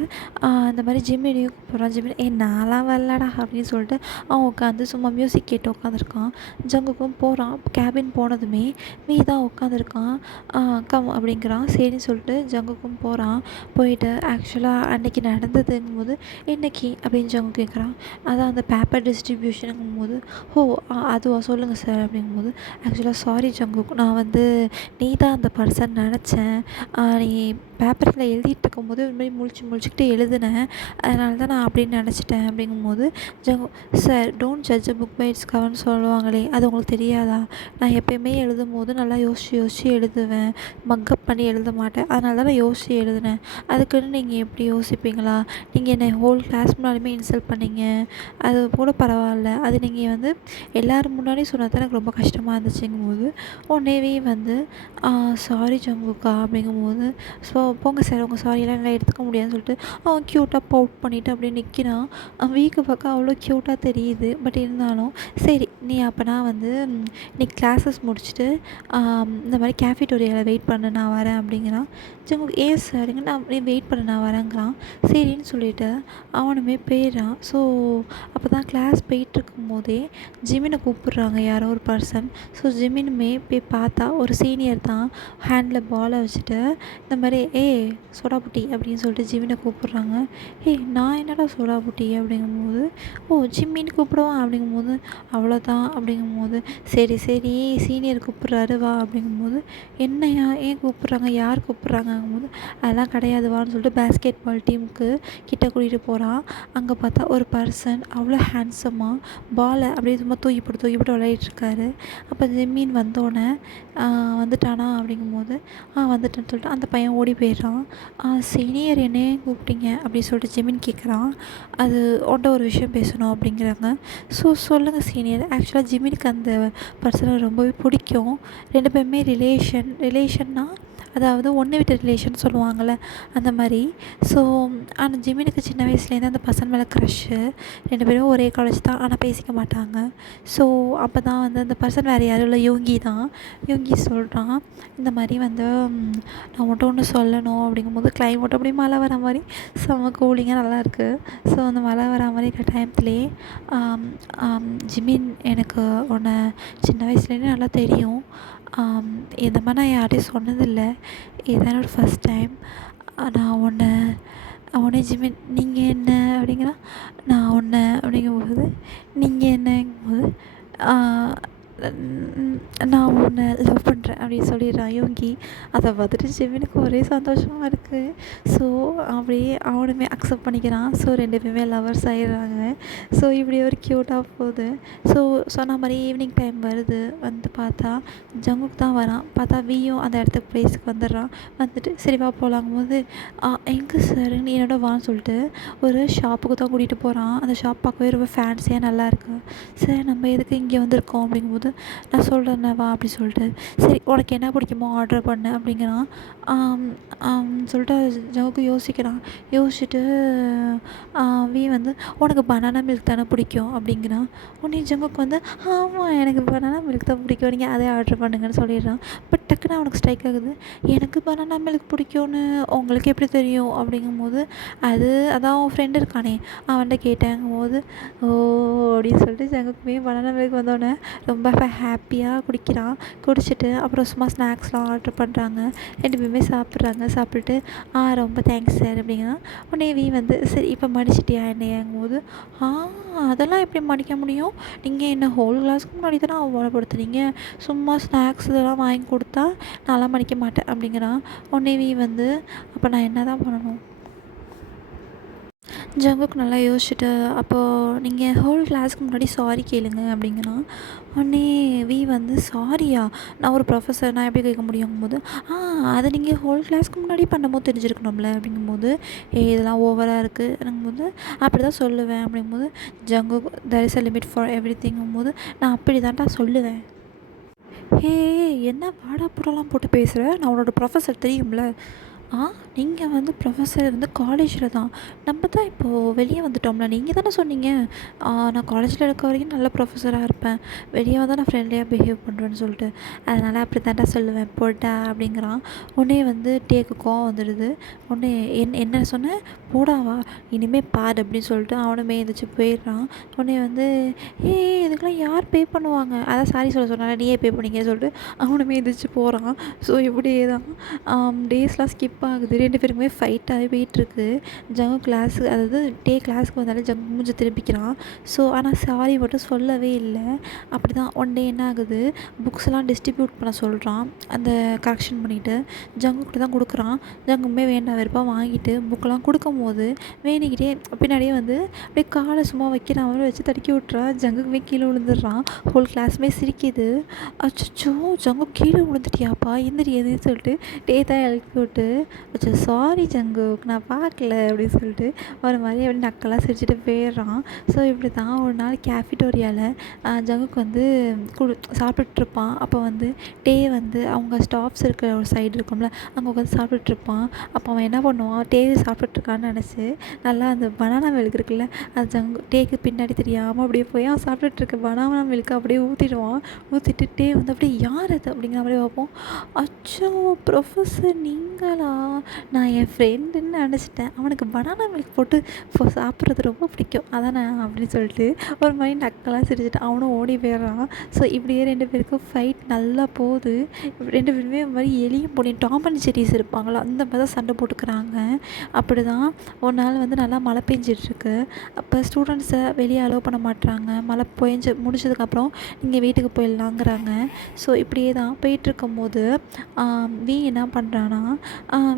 இந்த மாதிரி ஜிம்மினையும் கூப்பிட்றான். ஜிம்மின் நான்லாம் வரலடா அப்படின்னு சொல்லிட்டு அவன் உட்காந்து சும்மா மியூசிக் கேட்டு உட்காந்துருக்கான். ஜங்குக்கும் போகிறான். கேபின் போனதுமே தான் உட்காந்துருக்கான். கம் அப்படிங்கிறான். சரின்னு சொல்லிட்டு ஜங்குக்கும் போகிறான். போயிட்டு ஆக்சுவலாக அன்றைக்கி நடந்ததுங்கும்போது என்னைக்கு அப்படின்னு ஜங்குக் கேட்குறான். அதான் அந்த பேப்பர் டிஸ்ட்ரிபியூஷனுங்கும்போது அதுவா சொல்லுங்கள் சார் அப்படிங்கும்போது ஆக்சுவலாக சாரி ஜங்குக், நான் வந்து நீ தான் அந்த பர்சன் நினச்சேன். நீ பேப்பரில் எழுதிட்டு இருக்கும்போது இது மாதிரி முழிச்சுக்கிட்டு எழுதினேன், அதனால தான் நான் அப்படின்னு நினச்சிட்டேன் அப்படிங்கும்போது sir don't judge a book by its கவர்னு சொல்லுவாங்களே, அது உங்களுக்கு தெரியாதா? நான் எப்போயுமே எழுதும் போது நல்லா யோசித்து எழுதுவேன், மக்கப் பண்ணி எழுத மாட்டேன், அதனால தான் நான் யோசித்து எழுதினேன். அதுக்குன்னு நீங்கள் எப்படி யோசிப்பீங்களா? நீங்கள் என்னை ஹோல் கிளாஸ் முன்னாடியுமே இன்சல்ட் பண்ணீங்க, அது கூட பரவாயில்ல, அது நீங்கள் வந்து எல்லோரும் முன்னாடியும் சொன்னது எனக்கு ரொம்ப கஷ்டமாக இருந்துச்சுங்கும்போது உடனேவே வந்து சாரி ஜங்குக்கா அப்படிங்கும்போது ஸோ போங்க சார் உங்கள் சாரியெல்லாம் எல்லாம் எடுத்துக்க முடியாதுன்னு சொல்லிட்டு அவன் க்யூட்டாக பவுட் பண்ணிவிட்டு அப்படியே நிற்கிறான். வீக்கு பார்க்க அவ்வளோ க்யூட்டாக தெரியுது. பட் இருந்தாலும் சரி நீ அப்போனா வந்து நீ கிளாஸஸ் முடிச்சுட்டு இந்த மாதிரி கேஃபிட்டோரியாவில் வெயிட் பண்ண நான் வரேன் அப்படிங்கிறான். ஜங்குக் ஏன் சார் நான் வெயிட் பண்ண நான் வரேங்கிறான். சரின்னு சொல்லிவிட்டு அவனுமே போயிடுறான். ஸோ அப்போ தான் கிளாஸ் போயிட்டுருக்கும் போதே ஜிமினை கூப்பிட்றாங்க யாரோ ஒரு பர்சன். ஸோ ஜிமினுமே போய் பார்த்தா ஒரு சீனியர் தான் ஹேண்டில் பாலை வச்சுட்டு இந்த மாதிரி சோடா புட்டி அப்படின்னு சொல்லிட்டு ஜிமினை கூப்பிட்றாங்க. நான் என்னடா சோடா புட்டி அப்படிங்கும்போது ஜிம்மின்னு கூப்பிடுவான் அப்படிங்கும்போது அவ்வளோதான் அப்படிங்கும்போது சரி சீனியர் கூப்பிட்றாரு வா அப்படிங்கும்போது என்னையா ஏன் கூப்பிட்றாங்க, யார் கூப்பிட்றாங்கங்கும்போது அதெல்லாம் கிடையாது வான்னு சொல்லிட்டு பேஸ்கெட் பால் டீமுக்கு கிட்ட கூட்டிகிட்டு போகிறான். அங்கே பார்த்தா ஒரு பர்சன் அவ்வளோ ஹேண்ட்ஸமாக பாலை அப்படியே சும்மா தூக்கி போட்டு விளையாடிட்டுருக்காரு. அப்போ ஜிம்மின் வந்தோடனே வந்துட்டானா அப்படிங்கும்போது வந்துட்டேன்னு சொல்லிட்டு அந்த பையன் ஓடி போயிடுறான். சீனியர் என்னையே கூப்பிட்டீங்க அப்படின்னு சொல்லிட்டு ஜிம்மின் கேட்குறான். அது உன்ட்ட ஒரு விஷயம் பேசணும் அப்படிங்கிறாங்க. ஸோ சொல்லுங்கள் சீனியர். ஆக்சுவலாக ஜிம்மினுக்கு அந்த பர்சனை ரொம்பவே பிடிக்கும். 2 பேருமே ரிலேஷன்னா அதாவது ஒன்று விட்ட ரிலேஷன் சொல்லுவாங்கள்ல அந்த மாதிரி. ஸோ ஆனால் ஜிம்மினுக்கு சின்ன வயசுலேருந்து அந்த பர்சன் மேலே க்ரஷ்ஷு. 2 பேரும் ஒரே காலேஜ் தான், ஆனால் பேசிக்க மாட்டாங்க. ஸோ அப்போ தான் வந்து அந்த பர்சன் வேறு யாரும் இல்லை, யோங்கி தான். யோங்கி சொல்கிறான் இந்த மாதிரி வந்து நான் மட்டும் ஒன்று சொல்லணும் அப்படிங்கும்போது கிளைமேட் அப்படியே மழை வர மாதிரி செம்ம கூலிங்காக நல்லாயிருக்கு. ஸோ அந்த மழை வர மாதிரி இருக்கிற டைம்லேயே ஜிம்மின் எனக்கு உன்னை சின்ன வயசுலேருந்தே நல்லா தெரியும், இந்த மாதிரி நான் யார்கிட்டையும் சொன்னதில்லை, இதுதான் என்னோடய ஃபஸ்ட் டைம். நான் உன்னை ஜிம்மின் நீங்கள் என்ன அப்படிங்கிறான். நான் உன்னை அப்படிங்கும்போது நீங்கள் என்னங்கும்போது நான் உன்னை லவ் பண்ணுறேன் அப்படின்னு சொல்லிடுறான் யோங்கி. அதை பார்த்துட்டு ஜிமினுக்கு ஒரே சந்தோஷமாக இருக்குது. ஸோ அப்படியே அவனுமே அக்செப்ட் பண்ணிக்கிறான். ஸோ 2 பேருமே லவர்ஸ் ஆகிடுறாங்க. ஸோ இப்படி ஒரு க்யூட்டாக போகுது. ஸோ சொன்ன மாதிரி ஈவினிங் டைம் வருது. வந்து பார்த்தா ஜங்குக் தான் வரான். பார்த்தா வியும் அந்த இடத்துக்கு ப்ளேஸுக்கு வந்துடுறான். வந்துட்டு சரி வா போகலாங்கும் போது எங்கே சார் நீ என்னோட வான்னு சொல்லிட்டு ஒரு ஷாப்புக்கு தான் கூட்டிகிட்டு போகிறான். அந்த ஷாப் பார்க்கவே ரொம்ப ஃபேன்சியாக நல்லா இருக்குது. சார் நம்ம எதுக்கு இங்கே வந்திருக்கோம் அப்படிங்கும்போது நான் சொல்கிறேண்ணே வா அப்படி சொல்லிட்டு சரி உனக்கு என்ன பிடிக்குமோ ஆர்டர் பண்ணு அப்படிங்கிறான். சொல்லிட்டு ஜவுக்கு யோசிக்கிறான். யோசிச்சுட்டு வி வந்து உனக்கு பனானா மில்க் தானே பிடிக்கும் அப்படிங்கிறான். உடனே ஜங்குக்கு வந்து ஆமாம் எனக்கு பனானா மில்க் தான் பிடிக்கும், நீங்கள் அதே ஆர்டர் பண்ணுங்கன்னு சொல்லிடுறான். பட் டக்குன்னு அவனுக்கு ஸ்ட்ரைக் ஆகுது, எனக்கு பனானா மில்க் பிடிக்கும்னு உங்களுக்கு எப்படி தெரியும் அப்படிங்கும்போது அதான் அவன் ஃப்ரெண்டு இருக்கானே அவன்கிட்ட கேட்டேங்கும்போது ஓ அப்படின்னு சொல்லிட்டு ஜங்குக்குமே பனானா மில்க் வந்தோடனே ரொம்ப ஹாப்பியாக குடிக்கிறான். குடிச்சிட்டு அப்புறம் சும்மா ஸ்நாக்ஸ்லாம் ஆர்டர் பண்ணுறாங்க. 2 பேருமே சாப்பிட்றாங்க. சாப்பிட்டுட்டு ரொம்ப தேங்க்ஸ் சார் அப்படிங்கிறான். உடனே வி வந்து சரி இப்போ மடிச்சிட்டியா என்னையாங்கும்போது அதெல்லாம் எப்படி மடிக்க முடியும், நீங்கள் என்ன ஹோல் கிளாஸ்க்கு முன்னாடி தானே அவமானப்படுத்துனீங்க, சும்மா ஸ்நாக்ஸ் இதெல்லாம் வாங்கி கொடுத்தா நான்லாம் மடிக்க மாட்டேன் அப்படிங்கிறான். உடனே வி வந்து அப்போ நான் என்ன தான் பண்ணணும். ஜங்குக் நல்லா யோசிச்சுட்டு அப்போது நீங்கள் ஹோல் கிளாஸ்க்கு முன்னாடி சாரி கேளுங்க அப்படிங்கிறான். உடனே வி வந்து சாரியா, நான் ஒரு ப்ரொஃபஸர் நான் எப்படி கேட்க முடியுங்கும்போது அதை நீங்கள் ஹோல் கிளாஸ்க்கு முன்னாடி பண்ணும்போது தெரிஞ்சிருக்கணும்ல அப்படிங்கும்போது இதெல்லாம் ஓவராக இருக்குங்கும்போது அப்படி தான் சொல்லுவேன் அப்படிங்கும்போது Jungkook there is a limit for every திங்கும்போது நான் அப்படி தான்டா சொல்லுவேன். என்ன வாடா புடலாம் போட்டு பேசுகிற, நான் உன்னோட ப்ரொஃபஸர் தெரியும்ல. நீங்கள் வந்து ப்ரொஃபஸர் வந்து காலேஜில் தான், நம்ம தான் இப்போது வெளியே வந்துட்டோம்ல, நீங்கள் தானே சொன்னீங்க நான் காலேஜில் இருக்க வரைக்கும் நல்ல ப்ரொஃபஸராக இருப்பேன், வெளியே வந்து நான் ஃப்ரெண்ட்லியாக பிஹேவ் பண்ணுறேன்னு சொல்லிட்டு, அதனால் அப்படி தான்டா சொல்லுவேன் போட்டா அப்படிங்கிறான். உடனே வந்து டேக்கு கோவம் வந்துடுது. உடனே என்ன சொன்னேன் போடாவா, இனிமேல் பாடு அப்படின்னு சொல்லிட்டு அவனுமே எந்திரிச்சு போயிடுறான். உடனே வந்து இதுக்கெல்லாம் யார் பே பண்ணுவாங்க, அதான் சாரி சொன்னால நீயே பே பண்ணிக்கன்னு சொல்லிட்டு அவனுமே எந்திரிச்சு போகிறான். ஸோ இப்படியே தான் டேஸ்லாம் ஸ்கிப் ஆகுது. 2 பேருக்குமே ஃபைட்டாகவே போயிட்டுருக்கு. ஜங்கு கிளாஸு அதாவது கிளாஸுக்கு வந்தாலே ஜங்கு மூஞ்சி திருப்பிக்கிறான். ஸோ ஆனால் சாரி மட்டும் சொல்லவே இல்லை. அப்படி தான் ஒன் டே என்ன ஆகுது, புக்ஸ்லாம் டிஸ்ட்ரிபியூட் பண்ண சொல்கிறான். அந்த கரெக்ஷன் பண்ணிவிட்டு ஜங்குக்கிட்ட தான் கொடுக்குறான். ஜங்குமே வேண்டாம் வெறுப்பாக வாங்கிட்டு புக்கெலாம் கொடுக்கும்போது வேணிக்கிட்டே பின்னாடியே வந்து அப்படியே காலை சும்மா வைக்கிற மாதிரி வச்சு தடுக்கி விட்றான். ஜங்குக்குமே கீழே விழுந்துடுறான். ஹோல் கிளாஸுமே சிரிக்குது. அச்சோ ஜங்கு கீழே விழுந்துட்டியாப்பா எந்திரி எதுன்னு சொல்லிட்டு தான் எழுப்பி விட்டு சாரி ஜங்குக் நான் பார்க்கல அப்படின்னு சொல்லிட்டு ஒரு மாதிரி அப்படி நக்கெல்லாம் சிரிச்சுட்டு போயிடுறான். ஸோ இப்படி தான் ஒரு நாள் கேஃபிட்டோரியாவில் ஜங்குக் வந்து சாப்பிட்டுட்ருப்பான். அப்போ வந்து வந்து அவங்க ஸ்டாஃப்ஸ் இருக்கிற ஒரு சைடு இருக்கும்ல அங்கே உட்காந்து சாப்பிட்டுட்ருப்பான். அப்போ அவன் என்ன பண்ணுவான், சாப்பிட்டுட்ருக்கான்னு நினச்சி நல்லா அந்த பனானா மில்க் இருக்குல்ல அது டேக்கு பின்னாடி தெரியாமல் அப்படியே போய் அவன் சாப்பிட்டுட்ருக்க பனானா மில்க் அப்படியே ஊற்றிடுவான். ஊற்றிட்டு வந்து அப்படியே யார் அது அப்படிங்கிற மாதிரி பார்ப்போம். அச்சோ ப்ரொஃபஸர் நீங்களா, நான் என் ஃப்ரெண்டுன்னு நினச்சிட்டேன், அவனுக்கு பனானா மில்க் போட்டு சாப்பிட்றது ரொம்ப பிடிக்கும் அதான் நான் அப்படின்னு சொல்லிட்டு ஒரு மாதிரி நக்கெல்லாம் சிரிச்சுட்டு அவனும் ஓடி போயிடுறான். ஸோ இப்படியே 2 பேருக்கும் ஃபைட் நல்லா போகுது. 2 பேருமே ஒரு மாதிரி எலியும் பொடியும் டாம் அண்ட் ஜெர்ரிஸ் இருப்பாங்களோ அந்த மாதிரி தான் சண்டை போட்டுக்கிறாங்க. அப்படி தான் ஒரு நாள் வந்து நல்லா மழை பெஞ்சிட்ருக்கு. அப்போ ஸ்டூடெண்ட்ஸை வெளியே அலோவ் பண்ண மாட்டுறாங்க. மழை முடிச்சதுக்கப்புறம் நீங்கள் வீட்டுக்கு போயிடலாங்கிறாங்க. ஸோ இப்படியே தான் போயிட்டுருக்கும்போது வி என்ன பண்ணுறான்னா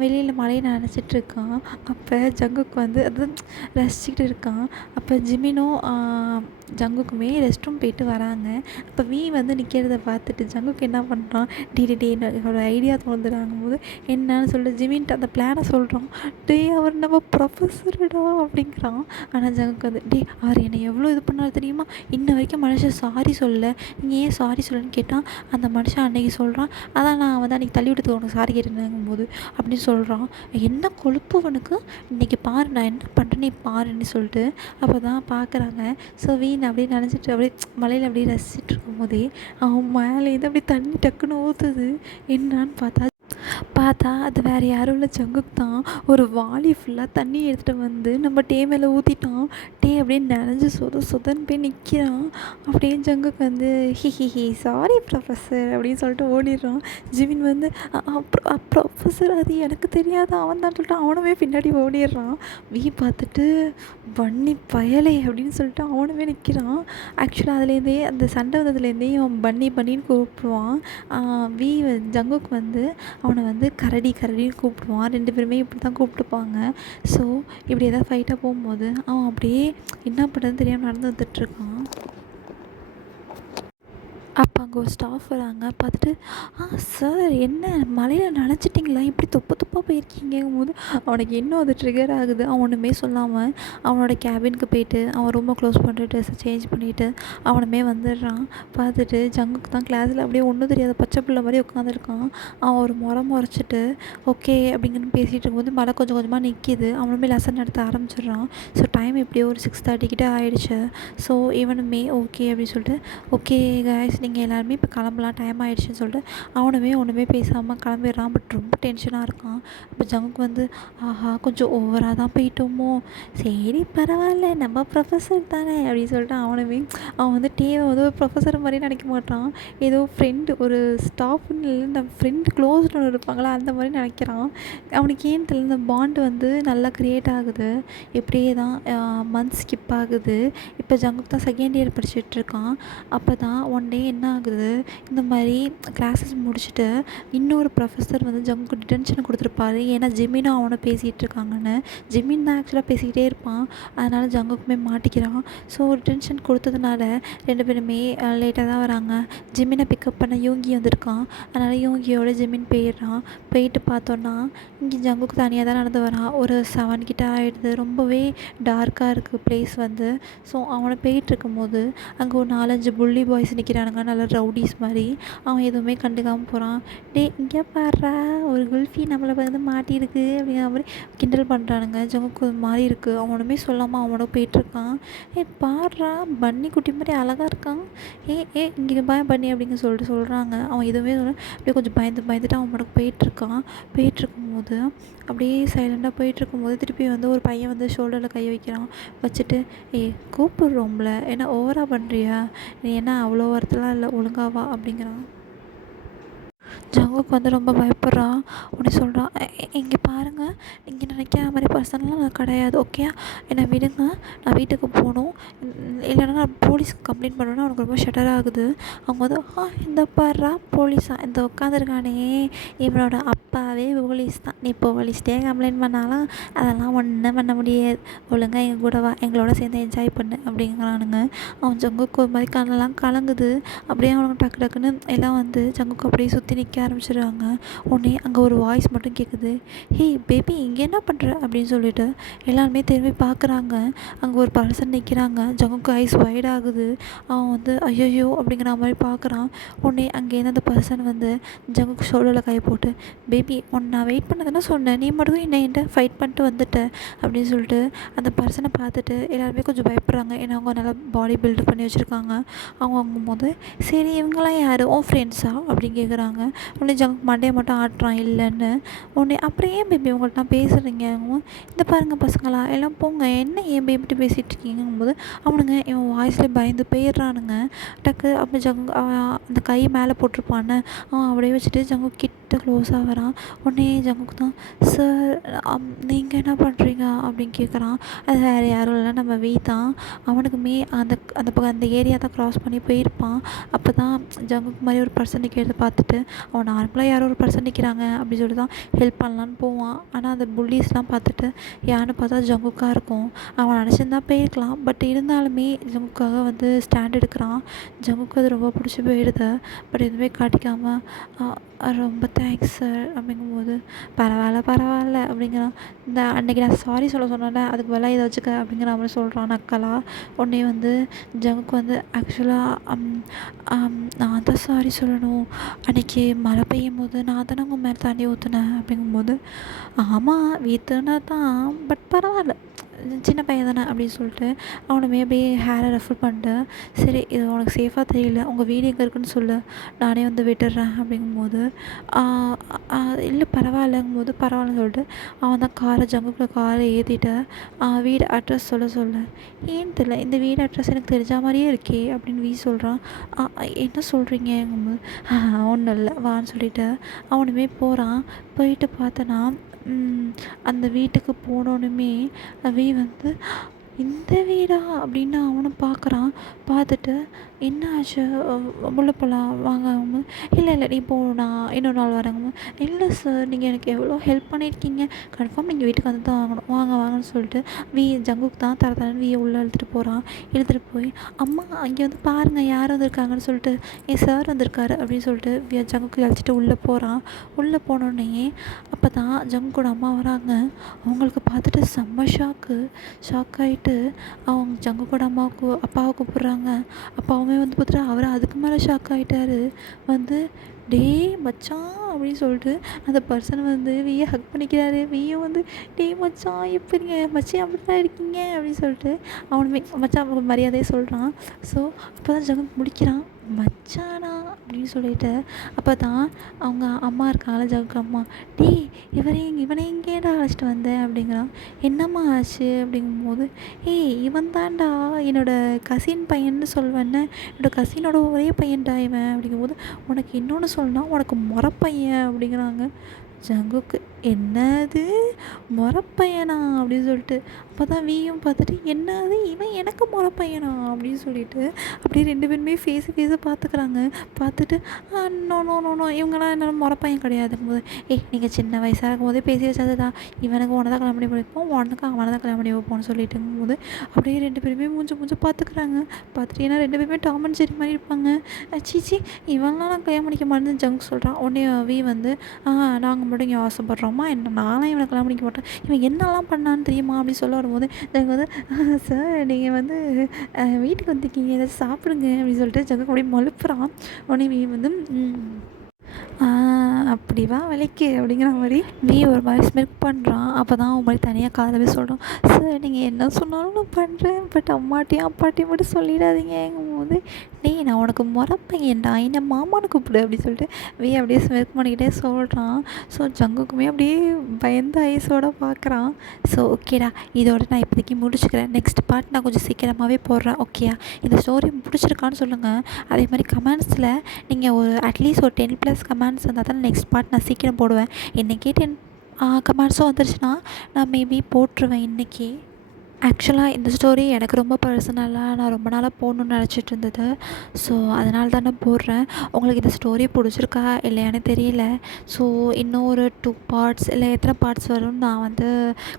வெளியில் மழையை நனைச்சிட்ருக்கான். அப்போ ஜங்குக்கு வந்து அது ரசிச்சுக்கிட்டு இருக்கான். அப்போ ஜிமினும் ஜங்குக்குமே ரெஸ்ட் ரூம் போயிட்டு வராங்க. அப்போ வி வந்து நிற்கிறத பார்த்துட்டு ஜங்குக்கு என்ன பண்ணுறான், ஒரு ஐடியா தோணுதுறாங்கும் போது என்னன்னு சொல்லிட்டு ஜிமின்ட்டு அந்த பிளானை சொல்கிறான். அவர் நம்ம ப்ரொஃபஸருடா அப்படிங்கிறான். ஆனால் ஜங்குக்கு வந்து அவர் என்னை எவ்வளோ இது பண்ணாரு தெரியுமா, இன்ன வரைக்கும் மனுஷன் சாரி சொல்லலை, நீங்கள் ஏன் சாரி சொல்லன்னு கேட்டால் அந்த மனுஷன் அன்னைக்கு சொல்கிறான் அதான் நான் வந்து அன்றைக்கி தள்ளி விட்டது உனக்கு சாரி கேட்டுருந்தேங்கும்போது அப்படின்னு சொல்கிறான். என்ன கொழுப்பு அவனுக்கு, இன்றைக்கி பாரு நான் என்ன பண்ணுறேன்னு பாருன்னு சொல்லிட்டு அப்போ தான் பார்க்குறாங்க. ஸோ வீண் அப்படியே நினச்சிட்டு அப்படியே மலையில் அப்படியே ரசிச்சுட்டு இருக்கும்போதே அவன் மேலேருந்து அப்படியே தண்ணி டக்குன்னு ஊற்றுது. என்னான்னு பார்த்தா பார்த்தா அது வேறு யாரும் இல்லை, ஜங்குக் தான். ஒரு வாளி ஃபுல்லாக தண்ணி எடுத்துகிட்டு வந்து நம்ம டே மேலே ஊற்றிட்டான். டே அப்படியே நனைஞ்சு சொதன்னு போய் நிற்கிறான். அப்படியே ஜங்குக் வந்து ஹி சாரி ப்ரொஃபஸர் அப்படின்னு சொல்லிட்டு ஓடிடுறான். ஜிமின் வந்து ப்ரொஃபஸர் அது எனக்கு தெரியாது அவன் தான் சொல்லிட்டு அவனுமே பின்னாடி ஓடிடுறான். பார்த்துட்டு பன்னி பயலே அப்படின்னு சொல்லிட்டு அவனுமே நிற்கிறான். ஆக்சுவலாக அதுலேருந்தே அந்த சண்டை வந்ததுலேருந்தே அவன் பன்னின்னு கூப்பிடுவான். ஜங்குக் வந்து அவனை வந்து கரடின்னு கூப்பிடுவான். 2 பேருமே இப்படி தான் கூப்பிட்டுப்பாங்க. ஸோ இப்படி ஏதாவது ஃபைட்டாக போகும்போது அவன் அப்படியே என்ன பண்ணுறதுன்னு தெரியாமல் நடந்து வந்துட்டுருக்கான். அப்போ அங்கே ஒரு ஸ்டாஃப் வராங்க. பார்த்துட்டு சார் என்ன மழையில் நனைச்சிட்டிங்களா, இப்படி தொப்பாக போயிருக்கீங்கும்போது அவனுக்கு இன்னும் அது ட்ரிகர் ஆகுது. அவன் ஒன்றுமே சொல்லாமல் அவனோட கேபினுக்கு போயிட்டு அவன் ரூமை க்ளோஸ் பண்ணிட்டு ட்ரெஸ்ஸை சேஞ்ச் பண்ணிவிட்டு அவனுமே வந்துடுறான். பார்த்துட்டு ஜங்குக்கு தான் கிளாஸில் அப்படியே ஒன்றும் தெரியாத பச்சை பிள்ளை மாதிரி உட்காந்துருக்கான். அவன் ஒரு முறைச்சிட்டு ஓகே அப்படிங்கன்னு பேசிகிட்டு இருக்கும்போது மழை கொஞ்சம் கொஞ்சமாக நிற்கிது. அவனுமே லெசன் நடத்த ஆரம்பிச்சிடுறான். ஸோ டைம் எப்படியோ ஒரு 6:30 கிட்டே ஆகிடுச்சு. ஸோ இவனுமே ஓகே அப்படின்னு சொல்லிட்டு ஓகே கைஸ் நீங்கள் எல்லாருமே இப்போ கிளம்பலாம், டைம் ஆகிடுச்சின்னு சொல்லிட்டு அவனுமே ஒன்றுமே பேசாமல் கிளம்பிடுறான். பட் ரொம்ப டென்ஷனாக இருக்கான். இப்போ ஜங்குக்கு வந்து ஆஹா கொஞ்சம் ஓவராக தான் போயிட்டோமோ, சரி பரவாயில்ல நம்ம ப்ரொஃபஸர் தானே அப்படின்னு சொல்லிட்டு அவன் வந்து டேவை வந்து ஒரு ப்ரொஃபஸர் மாதிரி நினைக்க மாட்டான். ஏதோ ஃப்ரெண்டு ஒரு ஸ்டாஃப்னு இல்லை, நம்ம ஃப்ரெண்டு க்ளோஸ்டு ஒன்று இருப்பாங்களா அந்த மாதிரி நினைக்கிறான். அவனுக்கு ஏன்னு தெரியல, இந்த பாண்டு வந்து நல்லா க்ரியேட் ஆகுது. இப்படியே தான் மந்த் ஸ்கிப் ஆகுது. இப்போ ஜங்குக்கு தான் செகண்ட் இயர் படிச்சுட்ருக்கான். அப்போ தான் ஒன் டே என்ன ஆகுது, இந்த மாதிரி கிளாஸஸ் முடிச்சுட்டு இன்னொரு ப்ரொஃபஸர் வந்து ஜங்குக்கு டிடென்ஷன் கொடுத்துருப்பாரு. ஏன்னா ஜிமினும் அவனை பேசிகிட்டு இருக்காங்கன்னு. ஜிமின் தான் ஆக்சுவலாக பேசிக்கிட்டே இருப்பான். அதனால் ஜங்குக்குமே மாட்டிக்கிறான். ஸோ டிடென்ஷன் கொடுத்ததுனால 2 பேருமே லேட்டாக தான் வராங்க. ஜிமினை பிக்கப் பண்ண யூங்கி வந்திருக்கான். அதனால் யூங்கியோட ஜிமின் போயிடுறான். போயிட்டு பார்த்தோன்னா இங்கே ஜங்குக்கு தனியாக தான் நடந்து வரான். ஒரு 7 கிட்ட ஆகிடுது. ரொம்பவே டார்க்காக இருக்குது ப்ளேஸ் வந்து. ஸோ அவனை போயிட்டுருக்கும்போது அங்கே ஒரு 4-5 புள்ளி பாய்ஸ் நிற்கிறானுங்க, நல்லா ரவுடிஸ் மாதிரி. அவன் எதுவுமே கண்டுக்காமல் போகிறான். டே இங்கே பாடுறா ஒரு குல்ஃபி நம்மளை வந்து மாட்டியிருக்கு அப்படிங்கிற மாதிரி கிண்டல் பண்ணுறானுங்க. ஜங்குக்கு ஒரு மாதிரி இருக்குது. அவனுமே சொல்லாமல் அவனோட போயிட்டுருக்கான். பாடுறா பன்னி குட்டி மாதிரி அழகாக இருக்கான், இங்கே பண்ணி அப்படிங்க சொல்லிட்டு சொல்கிறாங்க. அவன் எதுவுமே சொல்ல அப்படியே கொஞ்சம் பயந்துட்டு அவன் மட்டும் போயிட்டுருக்கும்போது அப்படியே சைலண்டாக போயிட்டுருக்கும்போது திருப்பி வந்து ஒரு பையன் வந்து ஷோல்டரில் கை வைக்கிறான். வச்சுட்டு கூப்பிட்றோம்ல என்ன ஓவராக பண்ணுறியா, நீ என்ன அவ்வளோ வரத்துலாம் இல்லை ஒழுங்காவா அப்படிங்கிறான். ஜங்குக்கு வந்து ரொம்ப பயப்படுறான். உடனே சொல்கிறான், இங்கே பாருங்கள் நீங்கள் நினைக்கிற மாதிரி பர்சனெலாம் நான் கிடையாது, ஓகே என்னை விடுங்க, நான் வீட்டுக்கு போகணும், இல்லைன்னா நான் போலீஸ்க்கு கம்ப்ளைண்ட் பண்ணணும்னு அவனுக்கு ரொம்ப ஷட்டர் ஆகுது. அவங்க வந்து இந்த பாடுறா போலீஸா, இந்த உட்காந்துருக்கானே இவனோட அப்பாவே போலீஸ் தான், நீ போலீஸ்டே கம்ப்ளைண்ட் பண்ணாலும் அதெல்லாம் ஒன்றும் பண்ண முடியாது, ஒழுங்காக எங்கள் கூட வா, எங்களோட சேர்ந்து என்ஜாய் பண்ணு அப்படிங்கிறானுங்க. அவன் ஜங்குக்கு ஒரு மாதிரி கண்ணெல்லாம் கலங்குது. அப்படியே அவனுக்கு டக்குன்னு எல்லாம் வந்து ஜங்குக்கு அப்படியே சுற்றி நிற்க ஆரம்பிச்சிடுறாங்க. உடனே அங்கே ஒரு வாய்ஸ் மட்டும் கேட்குது, ஹே பேபி இங்கே என்ன பண்ணுற அப்படின்னு சொல்லிட்டு எல்லாருமே திரும்பி பார்க்குறாங்க. அங்கே ஒரு பர்சன் நிற்கிறாங்க. ஜங்குக்கு ஐஸ் வைட் ஆகுது. அவன் வந்து ஐயோ அப்படிங்கிற மாதிரி பார்க்குறான். உடனே அங்கேருந்து அந்த பர்சன் வந்து ஜங்குக்கு ஷோல்டரில் கை போட்டு, பேபி உன்னை நான் வெயிட் பண்ணதானே சொன்னேன், நீ மட்டும் என்கிட்ட ஃபைட் பண்ணிட்டு வந்துட்ட அப்படின்னு சொல்லிட்டு அந்த பர்சனை பார்த்துட்டு எல்லாருமே கொஞ்சம் பயப்படுறாங்க. ஏன்னா அவங்க நல்லா பாடி பில்டு பண்ணி வச்சுருக்காங்க. அவங்க வாங்கும்போது சரி இவங்கெல்லாம் யார் உன் ஃப்ரெண்ட்ஸா அப்படின்னு கேட்குறாங்க. உடனே ஜங்க் மண்டையை மட்டும் ஆட்டுறான் இல்லைன்னு. உடனே அப்புறம் ஏன் பேபி உங்கள்கிட்ட நான் பேசுகிறீங்க, இந்த பாருங்கள் பசங்களா எல்லாம் போங்க, என்ன ஏன் பேபிட்டு பேசிகிட்டு இருக்கீங்கும்போது அவனுங்க இவன் வாய்ஸில் பயந்து போயிடுறானுங்க. டக்கு அப்போ அந்த கை மேலே போட்டிருப்பான்னு அவன் அப்படியே வச்சுட்டு ஜங்கு கிட்ட க்ளோஸாக வரான். உடனே ஜங்குக்கு தான் சார் நீங்கள் என்ன பண்ணுறீங்க அப்படின்னு கேட்குறான். அது வேறு யாரும் இல்லை நம்ம தான். அவனுக்குமே அந்த பக்கம் அந்த ஏரியா தான் க்ராஸ் பண்ணி போயிருப்பான். அப்போ தான் ஜங்குக்கு மாதிரி ஒரு பர்சன் நிற்கிறத பார்த்துட்டு அவன் நார்மலாக யாரோ ஒரு பர்சன் நிற்கிறாங்க அப்படின்னு சொல்லிட்டு தான் ஹெல்ப் பண்ணலான்னு போவான். ஆனால் அந்த புல்லீஸ்லாம் பார்த்துட்டு யாருன்னு பார்த்தா ஜங்குக்காக இருக்கும். அவன் நினச்சிருந்தா போயிருக்கலாம். பட் இருந்தாலுமே ஜங்குக்காக வந்து ஸ்டாண்ட் எடுக்கிறான். ஜங்குக்கு அது ரொம்ப பிடிச்சி போயிடுது. பட் எதுவுமே காட்டிக்காமல் ரொம்ப தேங்க்ஸ் சார் அப்படிங்கும்போது பரவாயில்ல அப்படிங்கிறான். இந்த அன்றைக்கி நான் சாரி சொன்னேன்ல அதுக்கு பதிலாக இதை வச்சுக்க அப்படிங்கிற மாதிரி சொல்கிறான் நக்கலாக. உடனே வந்து ஜங்குக்கு வந்து ஆக்சுவலாக நான் தான் சாரி சொல்லணும், அன்றைக்கி மழை பெய்யும் போது நான் தானே உங்கள் மேலே தண்ணி ஊற்றுனேன் அப்படிங்கும்போது ஆமாம் வீத்துனா தான், பட் பரவாயில்ல சின்ன பையன் தானே அப்படின்னு சொல்லிட்டு அவனுமே அப்படியே ஹேரை ரெஃபர் பண்ணிட்டு, சரி இது உனக்கு சேஃபாக தெரியல, உங்கள் வீடு எங்கே இருக்குன்னு சொல்லு, நானே வந்து விட்டுடுறேன் அப்படிங்கும்போது, இல்லை பரவாயில்லங்கும்போது பரவாயில்லன்னு சொல்லிட்டு அவன் தான் ஜங்குக்குள்ள காரை ஏற்றிட்டு வீடு அட்ரஸ் சொல்ல ஏன்னு தெரியல, இந்த வீடு அட்ரஸ் எனக்கு தெரிஞ்ச மாதிரியே இருக்கே அப்படின்னு சொல்கிறான். என்ன சொல்கிறீங்கங்கும்போது ஒன்றும் இல்லை வான்னு சொல்லிட்டு அவனுமே போகிறான். போயிட்டு பார்த்தனா அந்த வீட்டுக்கு போனோன்னுமே வந்து இந்த வீடா அப்படின்னு அவனும் பார்க்குறான். பார்த்துட்டு என்ன ஆச்சு, உள்ளே போகலாம் வாங்க. இல்லை நீ போ, நான் இன்னொரு நாள் வரேங்க. இல்லை சார் நீங்கள் எனக்கு எவ்வளோ ஹெல்ப் பண்ணியிருக்கீங்க, கன்ஃபார்ம் நீங்கள் வீட்டுக்கு வந்து தான் வாங்கணும், வாங்கன்னு சொல்லிட்டு ஜங்குக்கு தான் தரேன்னு உள்ளே இழுத்துட்டு போகிறான். இழுத்துட்டு போய் அம்மா அங்கே வந்து பாருங்கள் யார் வந்திருக்காங்கன்னு சொல்லிட்டு, என் சார் வந்திருக்காரு அப்படின்னு சொல்லிட்டு ஜங்குக்கு அழைச்சிட்டு உள்ளே போகிறான். உள்ளே போனோடனே அப்போ தான் ஜங்குக்கூட அம்மா வராங்க. அவங்களுக்கு பார்த்துட்டு செம்ம ஷாக் ஆகிட்டு அவங்க ஜங்குக்கூட அப்பாவை கூப்பிட்றாங்க. அப்பாவுமே வந்து பார்த்துட்டு அவர் அதுக்கு மேலே ஷாக் ஆகிட்டாரு. வந்து டேய் மச்சான் அப்படின்னு சொல்லிட்டு அந்த பர்சனை வந்து ஹக் பண்ணிக்கிறாரு. வந்து டேய் மச்சான் எப்படிங்க மச்சான் அப்படி தான் இருக்கீங்க அப்படின்னு சொல்லிட்டு அவனுமே மச்சான் மரியாதையை சொல்கிறான். ஸோ அப்போ தான் ஜங்கு முடிக்கிறான், மச்சானா அப்படின்னு சொல்லிட்டு. அப்போ தான் அவங்க அம்மா இருக்காங்கள ஜங்குக்கு அம்மா, டேய் இவனை எங்கேடா அழைச்சிட்டு வந்தேன் அப்படிங்கிறான். என்னம்மா ஆச்சு அப்படிங்கும்போது, இவன் தான்டா என்னோடய கசின் பையன்னு சொல்வேன்னு, என்னோடய கசினோட ஒரே பையன்டா இவன் அப்படிங்கும்போது, உனக்கு இன்னொன்று சொல்லணும்னா உனக்கு முறப்பையன் அப்படிங்கிறாங்க. ஜங்குக்கு என்னது முறப்பையனா அப்படின்னு சொல்லிட்டு, அப்போ தான் பார்த்துட்டு என்னது இவன் எனக்கு முறப்பையனா அப்படின்னு சொல்லிட்டு அப்படியே 2 பேருமே ஃபேஸை பார்த்துக்கிறாங்க. பார்த்துட்டு நோ நோ நோ நோ இவங்களாம் என்னால் முறப்பையன் கிடையாதுங்கும்போது, நீங்கள் சின்ன வயசாக இருக்கும் போதே பேசி வச்சதுதான், இவனுக்கு உன்னை தான் கல்யாணம் பண்ணி வைப்போம், உனக்கு அவனை தான் கல்யாணம் பண்ணி வைப்போம்னு சொல்லிட்டுங்கும்போது அப்படியே 2 பேருமே மூஞ்சி பார்த்துக்கிறாங்க. பார்த்துட்டு ஏன்னா 2 பேருமே டாம் அண்ட் ஜெர்ரி மாதிரி இருப்பாங்க. சீச்சி இவன்லாம் நான் கல்யாணம் பண்ணிக்க மாட்டேன்னு ஜங்க் சொல்கிறான். உடனே வந்து நாங்கள் மட்டும் இங்கே ஆசைப்படுறோமா என்ன, நானும் இவனை கல்யாணம் பண்ணிக்க மாட்டேன், இவன் என்னெல்லாம் பண்ணான்னு தெரியுமா அப்படின்னு சொல்ல வரும்போது ஜங்கு வந்து சார் நீங்கள் வந்து வீட்டுக்கு வந்திருக்கீங்க ஏதாச்சும் சாப்பிடுங்க அப்படின்னு சொல்லிட்டு ஜங்கு அப்படியே மழுப்புறான். உடனே வந்து அப்படிவா விலைக்கு அப்படிங்கிற மாதிரி ஒரு மாதிரி ஸ்மெக் பண்ணுறான். அப்போ தான் அவன் மாதிரி தனியாக காதில் போய் சொல்கிறான், சார் நீங்கள் என்ன சொன்னாலும் நான் பண்ணுறேன், பட் அம்மாட்டையும் அப்பாட்டையும் மட்டும் சொல்லிடாதீங்கும்போது, நான் உனக்கு முறப்பையன்டா என்ன மாமானு கூப்பிடு அப்படின்னு சொல்லிட்டு அப்படியே ஸ்மெக் பண்ணிக்கிட்டே சொல்கிறான். ஸோ ஜங்குக்குமே அப்படியே பயந்த ஐஸோடு பார்க்குறான். ஸோ ஓகேடா இதோட நான் இப்போதைக்கு முடிச்சுக்கிறேன். நெக்ஸ்ட் பார்ட் நான் கொஞ்சம் சீக்கிரமாகவே போடுறேன். ஓகேயா, இந்த ஸ்டோரி பிடிச்சிருக்கான்னு சொல்லுங்கள். அதே மாதிரி கமெண்ட்ஸில் நீங்கள் அட்லீஸ்ட் ஒரு 10+ கமெண்ட்ஸ் வந்தால் தான் நெக்ஸ்ட் பார்ட் நான் சீக்கிரம் போடுவேன். இன்றைக்கே 10 கமெண்ட்ஸும் வந்துருச்சுன்னா நான் மேபி போட்டுருவேன் இன்றைக்கி. ஆக்சுவலாக இந்த ஸ்டோரி எனக்கு ரொம்ப பர்சனலாக நான் ரொம்ப நாளாக போடணுன்னு நினச்சிட்டு இருந்தது. ஸோ அதனால தான் நான் போடுறேன். உங்களுக்கு இந்த ஸ்டோரி பிடிச்சிருக்கா இல்லையானு தெரியல. ஸோ இன்னும் ஒரு 2 பார்ட்ஸ் இல்லை எத்தனை பார்ட்ஸ் வரும்னு நான் வந்து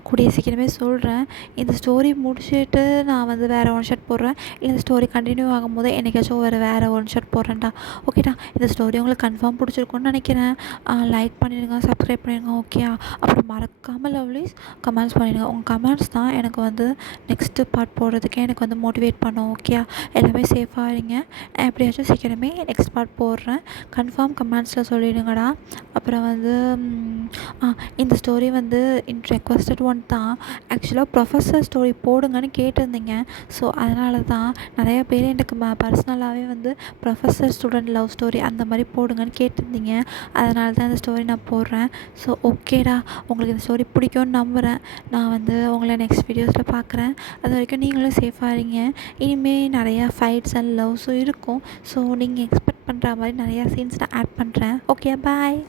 கூடிய சீக்கிரமே சொல்கிறேன். இந்த ஸ்டோரி முடிச்சுட்டு நான் வந்து வேறு ஒன் ஷாட் போடுறேன். இந்த ஸ்டோரி கண்டினியூ ஆகும்போது என்றைக்காச்சும் வேறு ஒன் ஷாட் போடுறேன்டா. ஓகேடா, இந்த ஸ்டோரி உங்களுக்கு கன்ஃபார்ம் பிடிச்சிருக்குன்னு நினைக்கிறேன். லைக் பண்ணிடுங்க, சப்ஸ்கிரைப் பண்ணிடுங்க. ஓகேயா, அப்புறம் மறக்காமல் லவ்லீஸ் கமெண்ட்ஸ் பண்ணிடுங்க. உங்கள் கமெண்ட்ஸ் தான் எனக்கு வந்து நெக்ஸ்ட்டு பார்ட் போடுறதுக்கே எனக்கு வந்து மோட்டிவேட் பண்ணும். ஓகேயா, எல்லாமே சேஃபாக இருங்க. எப்படியாச்சும் சீக்கிரமே நெக்ஸ்ட் பார்ட் போடுறேன். கன்ஃபார்ம் கமெண்ட்ஸில் சொல்லிவிடுங்கடா. அப்புறம் வந்து இந்த ஸ்டோரி வந்து ரெக்வஸ்டட் ஒன் தான். ஆக்சுவலாக ப்ரொஃபஸர் ஸ்டோரி போடுங்கன்னு கேட்டிருந்தீங்க. ஸோ அதனால தான் நிறைய பேர் எனக்கு பர்சனலாகவே வந்து ப்ரொஃபஸர் ஸ்டூடெண்ட் லவ் ஸ்டோரி அந்த மாதிரி போடுங்கன்னு கேட்டிருந்தீங்க. அதனால தான் இந்த ஸ்டோரி நான் போடுறேன். ஸோ ஓகேடா, உங்களுக்கு இந்த ஸ்டோரி பிடிக்கும்னு நம்புகிறேன். நான் வந்து உங்களை நெக்ஸ்ட் வீடியோஸில் பார்க்குறேன். அது வரைக்கும் நீங்களும் சேஃபாக இருங்க. இனிமேல் நிறையா ஃபைட்ஸ் அண்ட் லவ்ஸும் இருக்கும். ஸோ நீங்கள் எக்ஸ்பெக்ட் பண்ணுற மாதிரி நிறையா சீன்ஸ் நான் ஆட் பண்ணுறேன். ஓகே, பாய்.